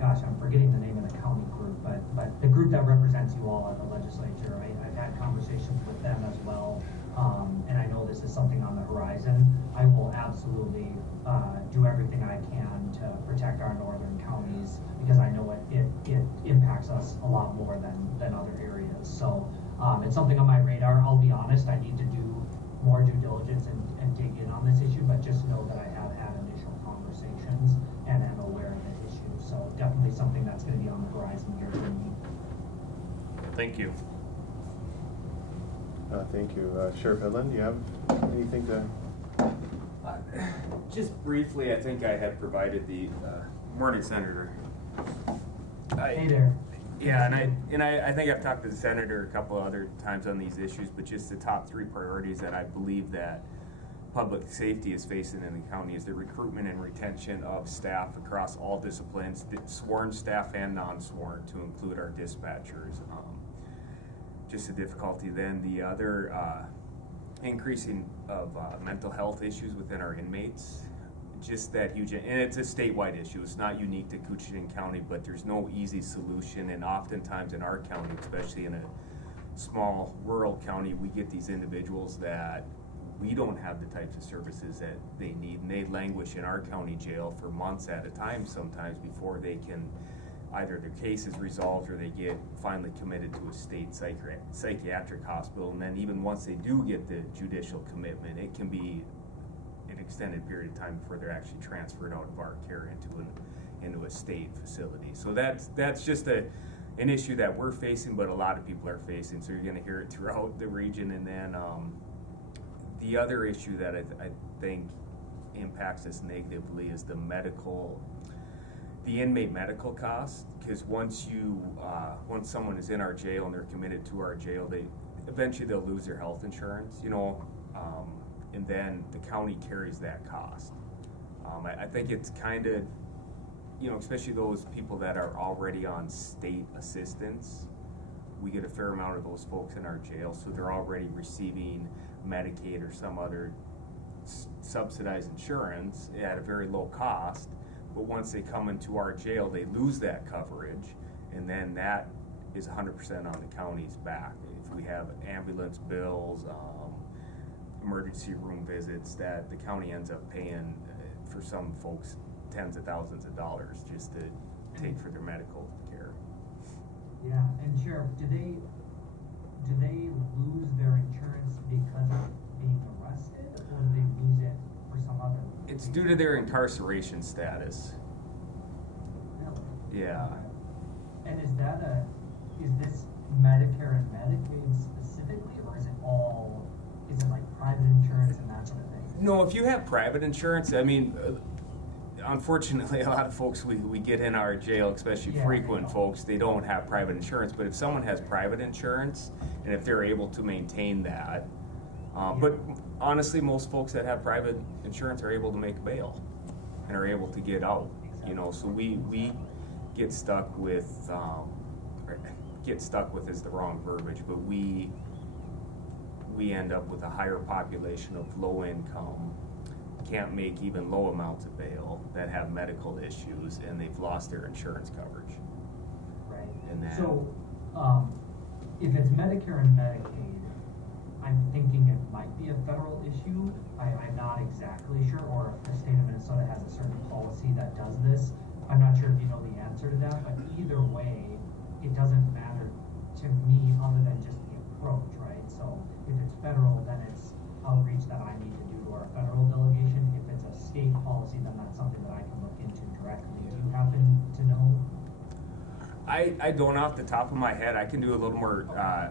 gosh, I'm forgetting the name of the county group, but the group that represents you all at the legislature, I've had conversations with them as well, and I know this is something on the horizon. I will absolutely, do everything I can to protect our northern counties, because I know it impacts us a lot more than other areas. So, it's something on my radar. I'll be honest, I need to do more due diligence and dig in on this issue, but just know that I have had initial conversations and am aware of the issue. So definitely something that's going to be on the horizon here for me. Thank you. Thank you. Sheriff Hedlund, do you have anything to? Just briefly, I think I had provided the, morning, Senator. Hey there. Yeah, and I think I've talked to the senator a couple of other times on these issues, but just the top three priorities that I believe that public safety is facing in the county is the recruitment and retention of staff across all disciplines, sworn staff and non-sworn, to include our dispatchers. Just the difficulty. Then the other increasing of mental health issues within our inmates. Just that huge, and it's a statewide issue. It's not unique to Koochiching County, but there's no easy solution. And oftentimes in our county, especially in a small rural county, we get these individuals that we don't have the types of services that they need, and they languish in our county jail for months at a time sometimes before they can either their case is resolved or they get finally committed to a state psychiatric hospital. And then even once they do get the judicial commitment, it can be an extended period of time before they're actually transferred out of our care into a state facility. So that's just an issue that we're facing, but a lot of people are facing. So you're going to hear it throughout the region. And then the other issue that I think impacts us negatively is the inmate medical costs. Because once someone is in our jail and they're committed to our jail, eventually they'll lose their health insurance. And then the county carries that cost. I think it's kind of, especially those people that are already on state assistance, we get a fair amount of those folks in our jail, so they're already receiving Medicaid or some other subsidized insurance at a very low cost. But once they come into our jail, they lose that coverage, and then that is 100% on the county's back. If we have ambulance bills, emergency room visits, that the county ends up paying for some folks tens of thousands of dollars just to take for their medical care. Yeah, and Sheriff, do they lose their insurance because of being arrested, or do they lose it for some other reason? It's due to their incarceration status. Really? Yeah. And is this Medicare and Medicaid specifically, or is it like private insurance and that sort of thing? No, if you have private insurance, I mean, unfortunately, a lot of folks we get in our jail, especially frequent folks, they don't have private insurance. But if someone has private insurance, and if they're able to maintain that, but honestly, most folks that have private insurance are able to make bail and are able to get out. So we get stuck with is the wrong verbiage, but we end up with a higher population of low income, can't make even low amounts of bail, that have medical issues, and they've lost their insurance coverage. Right. And then, So, if it's Medicare and Medicaid, I'm thinking it might be a federal issue. I'm not exactly sure, or if the state of Minnesota has a certain policy that does this. I'm not sure if you know the answer to that, but either way, it doesn't matter to me other than just the approach, right? So if it's federal, then it's outreach that I need to do to our federal delegation. If it's a state policy, then that's something that I can look into directly. Do you happen to know? I don't off the top of my head. I can do a little more.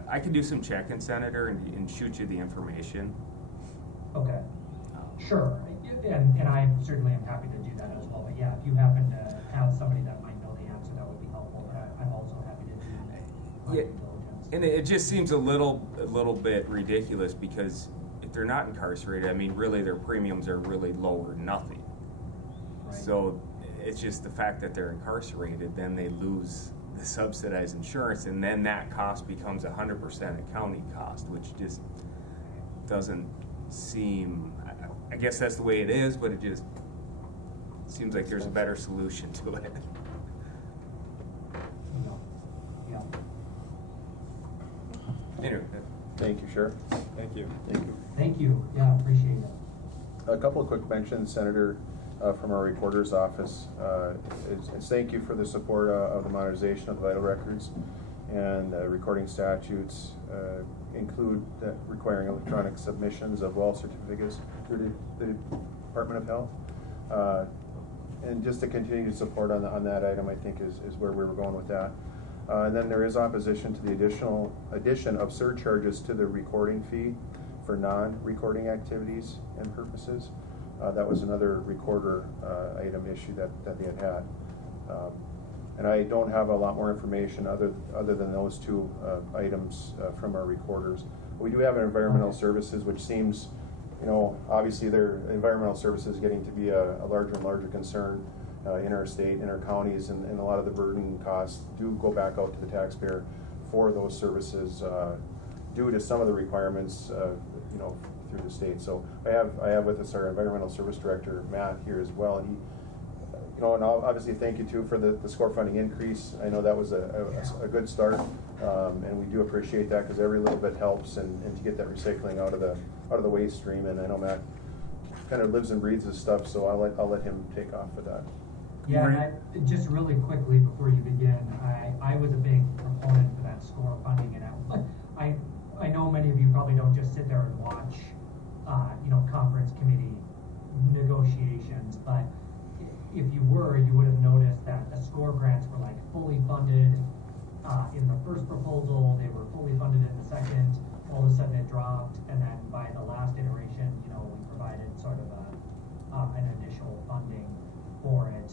I can do some checking, Senator, and shoot you the information. Okay, sure, and I certainly am happy to do that as well. But yeah, if you happen to have somebody that might know the answer, that would be helpful. But I'm also happy to do my due diligence. And it just seems a little bit ridiculous, because if they're not incarcerated, I mean, really their premiums are really low or nothing. Right. So it's just the fact that they're incarcerated, then they lose the subsidized insurance, and then that cost becomes 100% a county cost, which just doesn't seem, I guess that's the way it is, but it just seems like there's a better solution to it. Yeah. Anyway, Thank you, Sheriff. Thank you. Thank you. Thank you, yeah, appreciate it. A couple of quick mentions, Senator, from our recorder's office. Is thank you for the support of the modernization of the vital records, and recording statutes include that requiring electronic submissions of all certificates through the Department of Health. And just to continue to support on that item, I think is where we were going with that. And then there is opposition to the addition of surcharges to the recording fee for non-recording activities and purposes. That was another recorder item issue that they had. And I don't have a lot more information other than those two items from our recorders. We do have an environmental services, which seems, obviously their environmental services getting to be a larger and larger concern in our state, in our counties, and a lot of the burden costs do go back out to the taxpayer for those services due to some of the requirements, through the state. So I have with us our environmental service director, Matt, here as well, and he, and I'll obviously thank you too for the score funding increase. I know that was a good start, and we do appreciate that because every little bit helps, and to get that recycling out of the waste stream. And I know Matt kind of lives and breathes this stuff, so I'll let him take off with that. Yeah, and just really quickly before you begin, I was a big proponent for that score funding, and I know many of you probably don't just sit there and watch, conference committee negotiations, but if you were, you would have noticed that the score grants were like fully funded in the first proposal. They were fully funded in the second. All of a sudden it dropped, and then by the last iteration, we provided sort of an initial funding for it.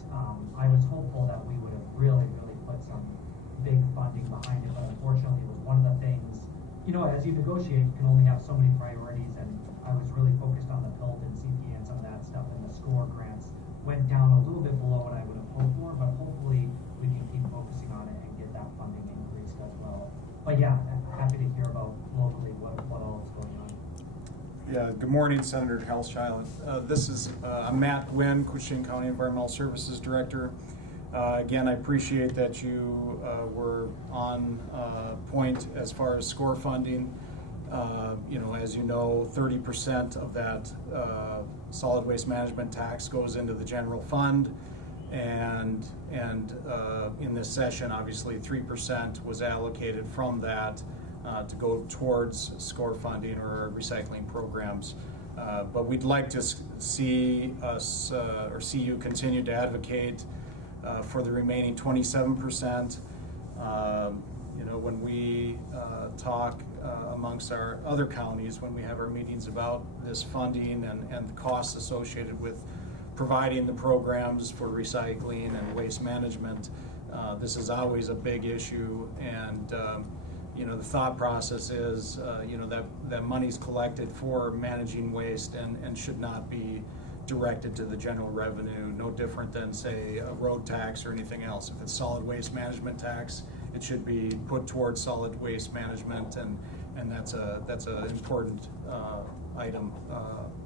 I was hopeful that we would have really put some big funding behind it, but unfortunately it was one of the things, as you negotiate, you can only have so many priorities, and I was really focused on the PILT and CPA and some of that stuff, and the score grants went down a little bit below what I would have hoped for, but hopefully we can keep focusing on it and get that funding increased as well. But yeah, happy to hear about locally what all is going on. Yeah, good morning, Senator Halschild. I'm Matt Gwynn, Koochiching County Environmental Services Director. Again, I appreciate that you were on point as far as score funding. As you know, 30% of that solid waste management tax goes into the general fund, and in this session, obviously 3% was allocated from that to go towards score funding or recycling programs. But we'd like to see you continue to advocate for the remaining 27%. When we talk amongst our other counties, when we have our meetings about this funding and the costs associated with providing the programs for recycling and waste management, this is always a big issue. And the thought process is that money's collected for managing waste and should not be directed to the general revenue, no different than, say, a road tax or anything else. If it's solid waste management tax, it should be put towards solid waste management, and that's an important item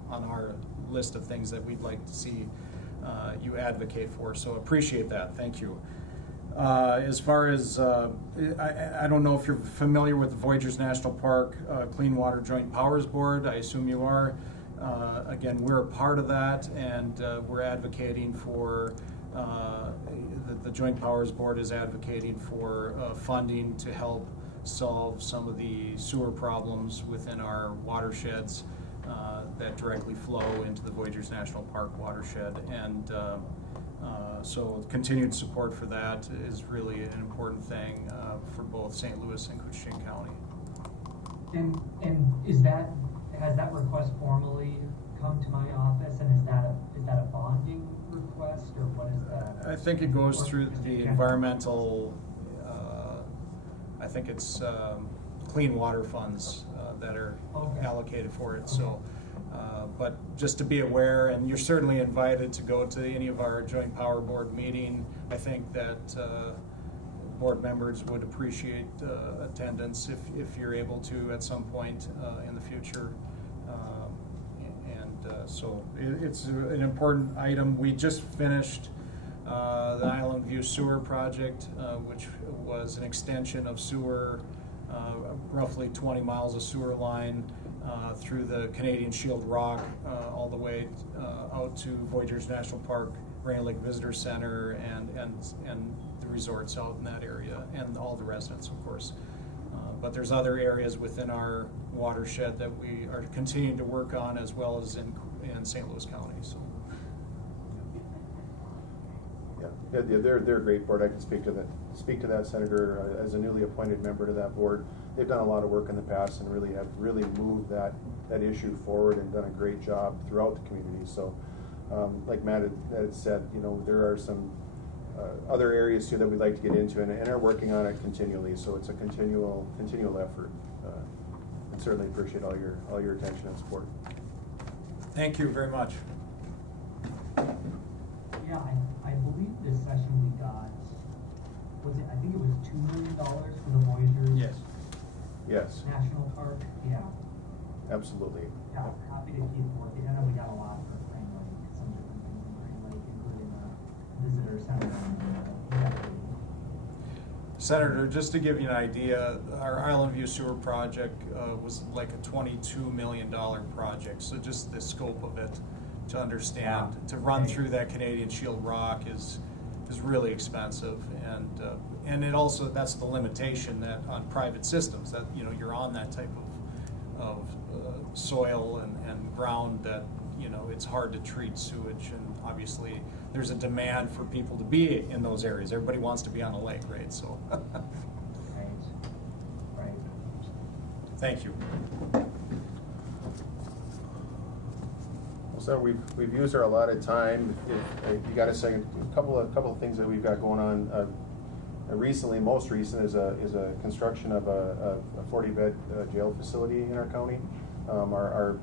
on our list of things that we'd like to see you advocate for. So appreciate that. Thank you. As far as, I don't know if you're familiar with the Voyageurs National Park Clean Water Joint Powers Board. I assume you are. Again, we're a part of that, and we're advocating for, the Joint Powers Board is advocating for funding to help solve some of the sewer problems within our watersheds that directly flow into the Voyageurs National Park watershed. And so continued support for that is really an important thing for both St. Louis and Koochiching County. And has that request formally come to my office, and is that a bonding request, or what is that? I think it goes through the environmental, I think it's clean water funds that are allocated for it. So, but just to be aware, and you're certainly invited to go to any of our Joint Power Board meeting. I think that board members would appreciate attendance if you're able to at some point in the future. So it's an important item. We just finished the Island View Sewer Project, which was an extension of sewer, roughly 20 miles of sewer line through the Canadian Shield Rock, all the way out to Voyageurs National Park, Rainy Lake Visitor Center, and the resorts out in that area, and all the residents, of course. But there's other areas within our watershed that we are continuing to work on, as well as in St. Louis County. So. Yeah, they're a great board. I can speak to that, Senator. As a newly appointed member to that board, they've done a lot of work in the past and have moved that issue forward and done a great job throughout the community. So, like Matt had said, there are some other areas too that we'd like to get into, and are working on it continually. So it's a continual effort. And certainly appreciate all your attention and support. Thank you very much. Yeah, I believe this session we got, I think it was $2 million for the Voyageurs Yes. National Park? Yeah. Absolutely. Yeah, happy to keep working. I know we got a lot for Crane Lake, some different things in Crane Lake, including the visitor center. Senator, just to give you an idea, our Island View Sewer project was like a $22 million project. So just the scope of it, to understand, to run through that Canadian Shield Rock is really expensive, and it also, that's the limitation that on private systems, that you're on that type of soil and ground that it's hard to treat sewage, and obviously there's a demand for people to be in those areas. Everybody wants to be on a lake, right? So Right. Thank you. So we've used our allotted time. If you got a second, a couple of things that we've got going on. Most recent is a construction of a 40-bed jail facility in our county. Our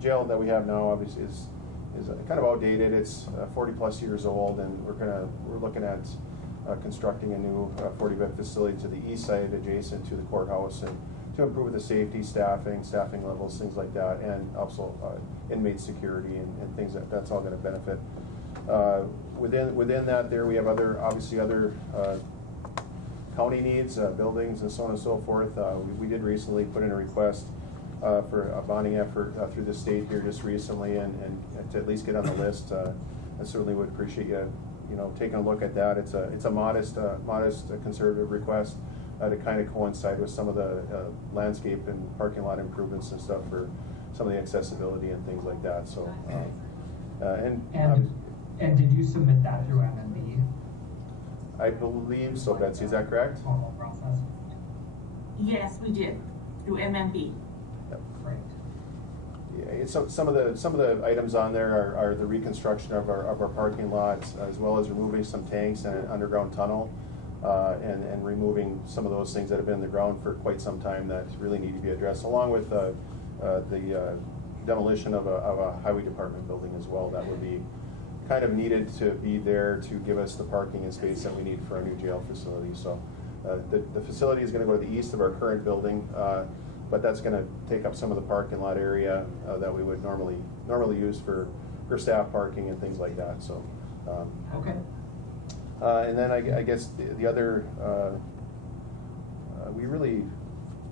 jail that we have now obviously is kind of outdated. It's 40+ years old, and we're looking at constructing a new 40-bed facility to the east side, adjacent to the courthouse, and to improve the safety, staffing levels, things like that, and also inmate security and things that's all going to benefit. Within that, there we have other county needs, buildings, and so on and so forth. We did recently put in a request for a bonding effort through the state here just recently, and to at least get on the list. I certainly would appreciate you taking a look at that. It's a modest conservative request to kind of coincide with some of the landscape and parking lot improvements and stuff for some of the accessibility and things like that. So, and did you submit that through MMB? I believe so, Betsy. Is that correct? Formal process. Yes, we did, through MMB. Yep. Great. Yeah, so some of the items on there are the reconstruction of our parking lots, as well as removing some tanks and an underground tunnel, and removing some of those things that have been in the ground for quite some time that really need to be addressed, along with the demolition of a highway department building as well. That would be kind of needed to be there to give us the parking and space that we need for our new jail facility. So the facility is going to go to the east of our current building, but that's going to take up some of the parking lot area that we would normally use for staff parking and things like that. So Okay. and then I guess the other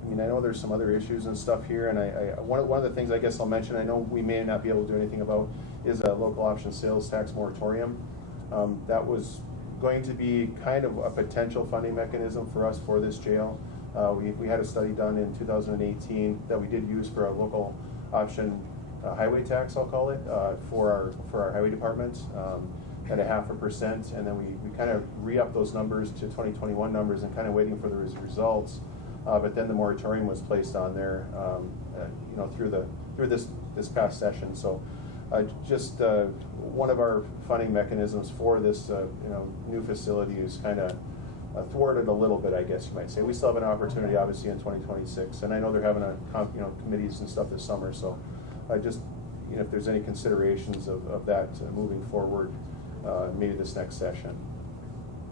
I know there's some other issues and stuff here, and one of the things I guess I'll mention, I know we may not be able to do anything about, is a local option sales tax moratorium. That was going to be kind of a potential funding mechanism for us for this jail. We had a study done in 2018 that we did use for a local option highway tax, I'll call it, for our highway department at 0.5%, and then we kind of re-upped those numbers to 2021 numbers and kind of waiting for the results. But then the moratorium was placed on there, through this past session. So, just one of our funding mechanisms for this, new facility is kind of thwarted a little bit, I guess you might say. We still have an opportunity, obviously, in 2026, and I know they're having committees and stuff this summer. So, just if there's any considerations of that moving forward, maybe this next session.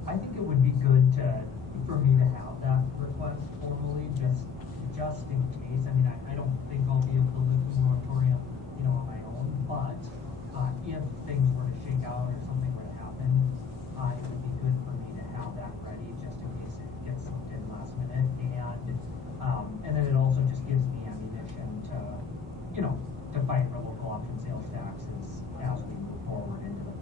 I think it would be good for me to have that request formally, just in case. I mean, I don't think I'll be able to live the moratorium, on my own, but if things were to shake out or something were to happen, it would be good for me to have that ready just in case it gets slipped in last minute. And then it also just gives me ammunition to fight for local option sales taxes as we move forward into the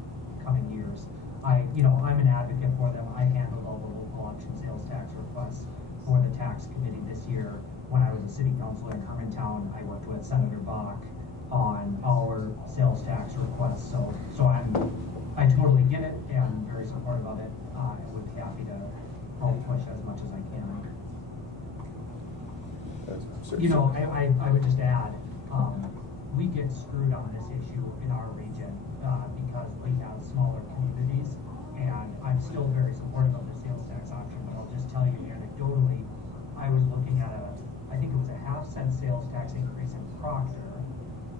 coming years. I'm an advocate for them. I handled all the local option sales tax requests for the tax committee this year. When I was a city councilor in Hermantown, I worked with Senator Bach on our sales tax requests. So I totally get it and very supportive of it. I would be happy to help push as much as I can. I would just add, we get screwed on this issue in our region because we have smaller communities, and I'm still very supportive of the sales tax option, but I'll just tell you anecdotally, I was looking at I think it was a half-cent sales tax increase in Proctor.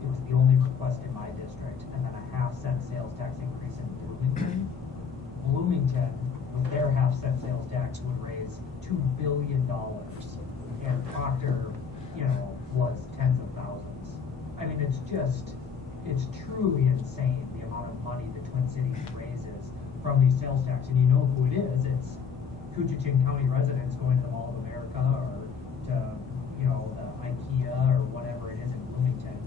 It was the only request in my district, and then a half-cent sales tax increase in Bloomington. Bloomington, with their half-cent sales tax, would raise $2 billion, and Proctor, was tens of thousands. I mean, it's truly insane the amount of money the Twin Cities raises from these sales tax. And you know who it is? It's Koochiching County residents going to the Mall of America or to, the IKEA or whatever it is in Bloomington.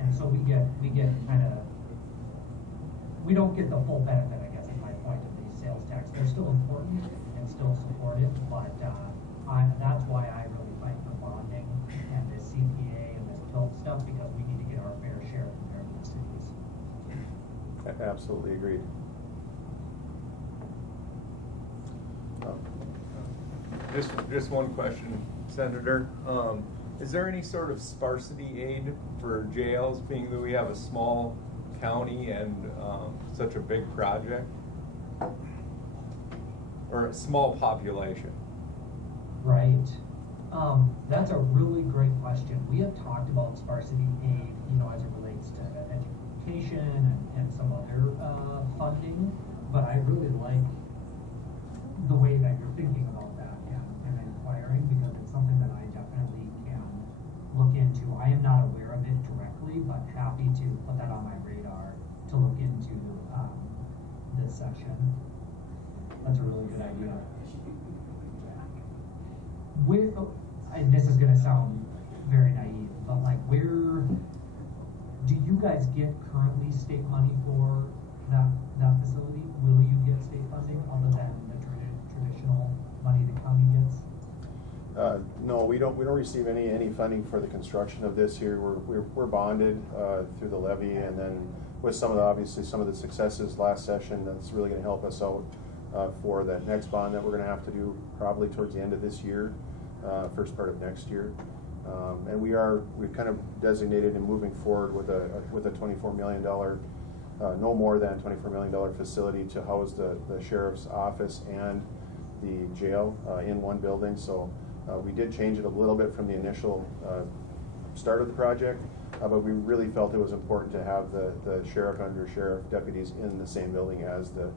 And so we don't get the full benefit, I guess, is my point, of these sales tax. They're still important and still supportive, but that's why I really fight for bonding and this CPA and this TILT stuff, because we need to get our fair share compared to the cities. Absolutely agreed. Just one question, Senator. Is there any sort of sparsity aid for jails, being that we have a small county and such a big project? Or a small population? Right. That's a really great question. We have talked about sparsity aid, as it relates to education and some other funding, but I really like the way that you're thinking about that and inquiring, because it's something that I definitely can look into. I am not aware of it directly, but happy to put that on my radar to look into this session. That's a really good idea. And this is going to sound very naive, but where do you guys get currently state money for that facility? Will you get state funding other than the traditional money the county gets? No, we don't receive any funding for the construction of this here. We're bonded through the levy, and then with some of the successes last session, that's really going to help us out for that next bond that we're going to have to do probably towards the end of this year, first part of next year. And we've kind of designated and moving forward with a $24 million, no more than $24 million facility to house the sheriff's office and the jail in one building. So we did change it a little bit from the initial start of the project, but we really felt it was important to have the sheriff and undersheriff deputies in the same building as the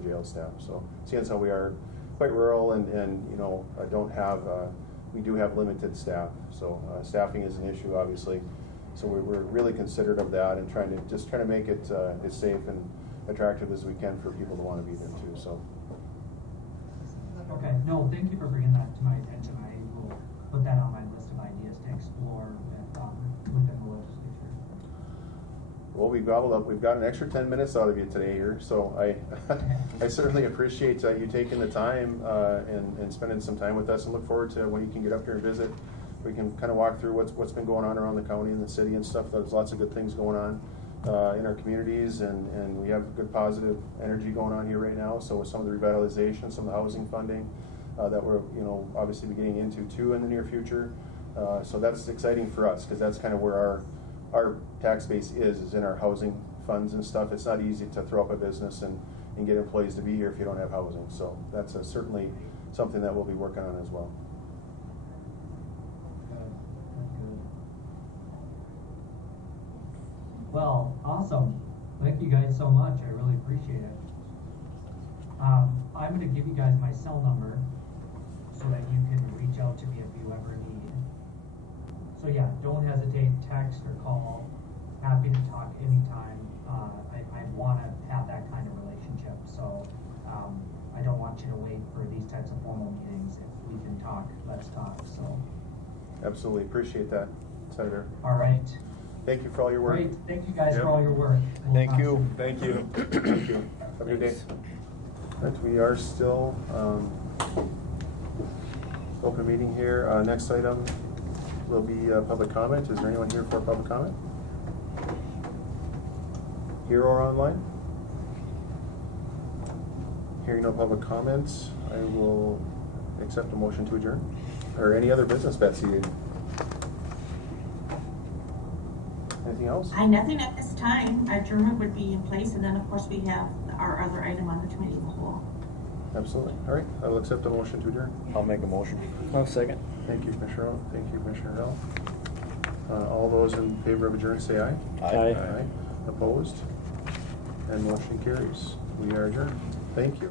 jail staff. So seeing how we are quite rural and we do have limited staff, so staffing is an issue, obviously. So we're really considerate of that and trying to make it as safe and attractive as we can for people to want to be there too. So. Okay. No, thank you for bringing that to my attention. I will put that on my list of ideas to explore within the legislature. Well, we've got an extra 10 minutes out of you today here, so I certainly appreciate you taking the time and spending some time with us, and look forward to when you can get up here and visit. We can kind of walk through what's been going on around the county and the city and stuff. There's lots of good things going on in our communities, and we have good positive energy going on here right now. So with some of the revitalization, some of the housing funding that we're obviously be getting into too in the near future. So that's exciting for us, because that's kind of where our tax base is in our housing funds and stuff. It's not easy to throw up a business and get employees to be here if you don't have housing. So that's certainly something that we'll be working on as well. Well, awesome. Thank you guys so much. I really appreciate it. I'm gonna give you guys my cell number so that you can reach out to me if you ever need. So yeah, don't hesitate, text or call. Happy to talk anytime. I wanna have that kind of relationship, so, I don't want you to wait for these types of formal meetings. If we can talk, let's talk, so. Absolutely, appreciate that, Senator. All right. Thank you for all your work. Great, thank you guys Yep. for all your work. We'll Thank talk you. soon. Thank you. Thank you. Have a good day. Thanks. All right, we are still, open meeting here. Next item will be public comment. Is there anyone here for public comment? Here or online? Hearing no public comments, I will accept a motion to adjourn. Or any other business, Betsy? Anything else? Nothing at this time. Adjournment would be in place, and then, of course, we have our other item on the committee of the whole. Absolutely. All right, I will accept a motion to adjourn. I'll make a motion. I'll second. Thank you, Commissioner Arnold. Thank you, Commissioner Hill. All those in favor of adjourn, say aye. Aye. Opposed? And motion carries. We are adjourned. Thank you.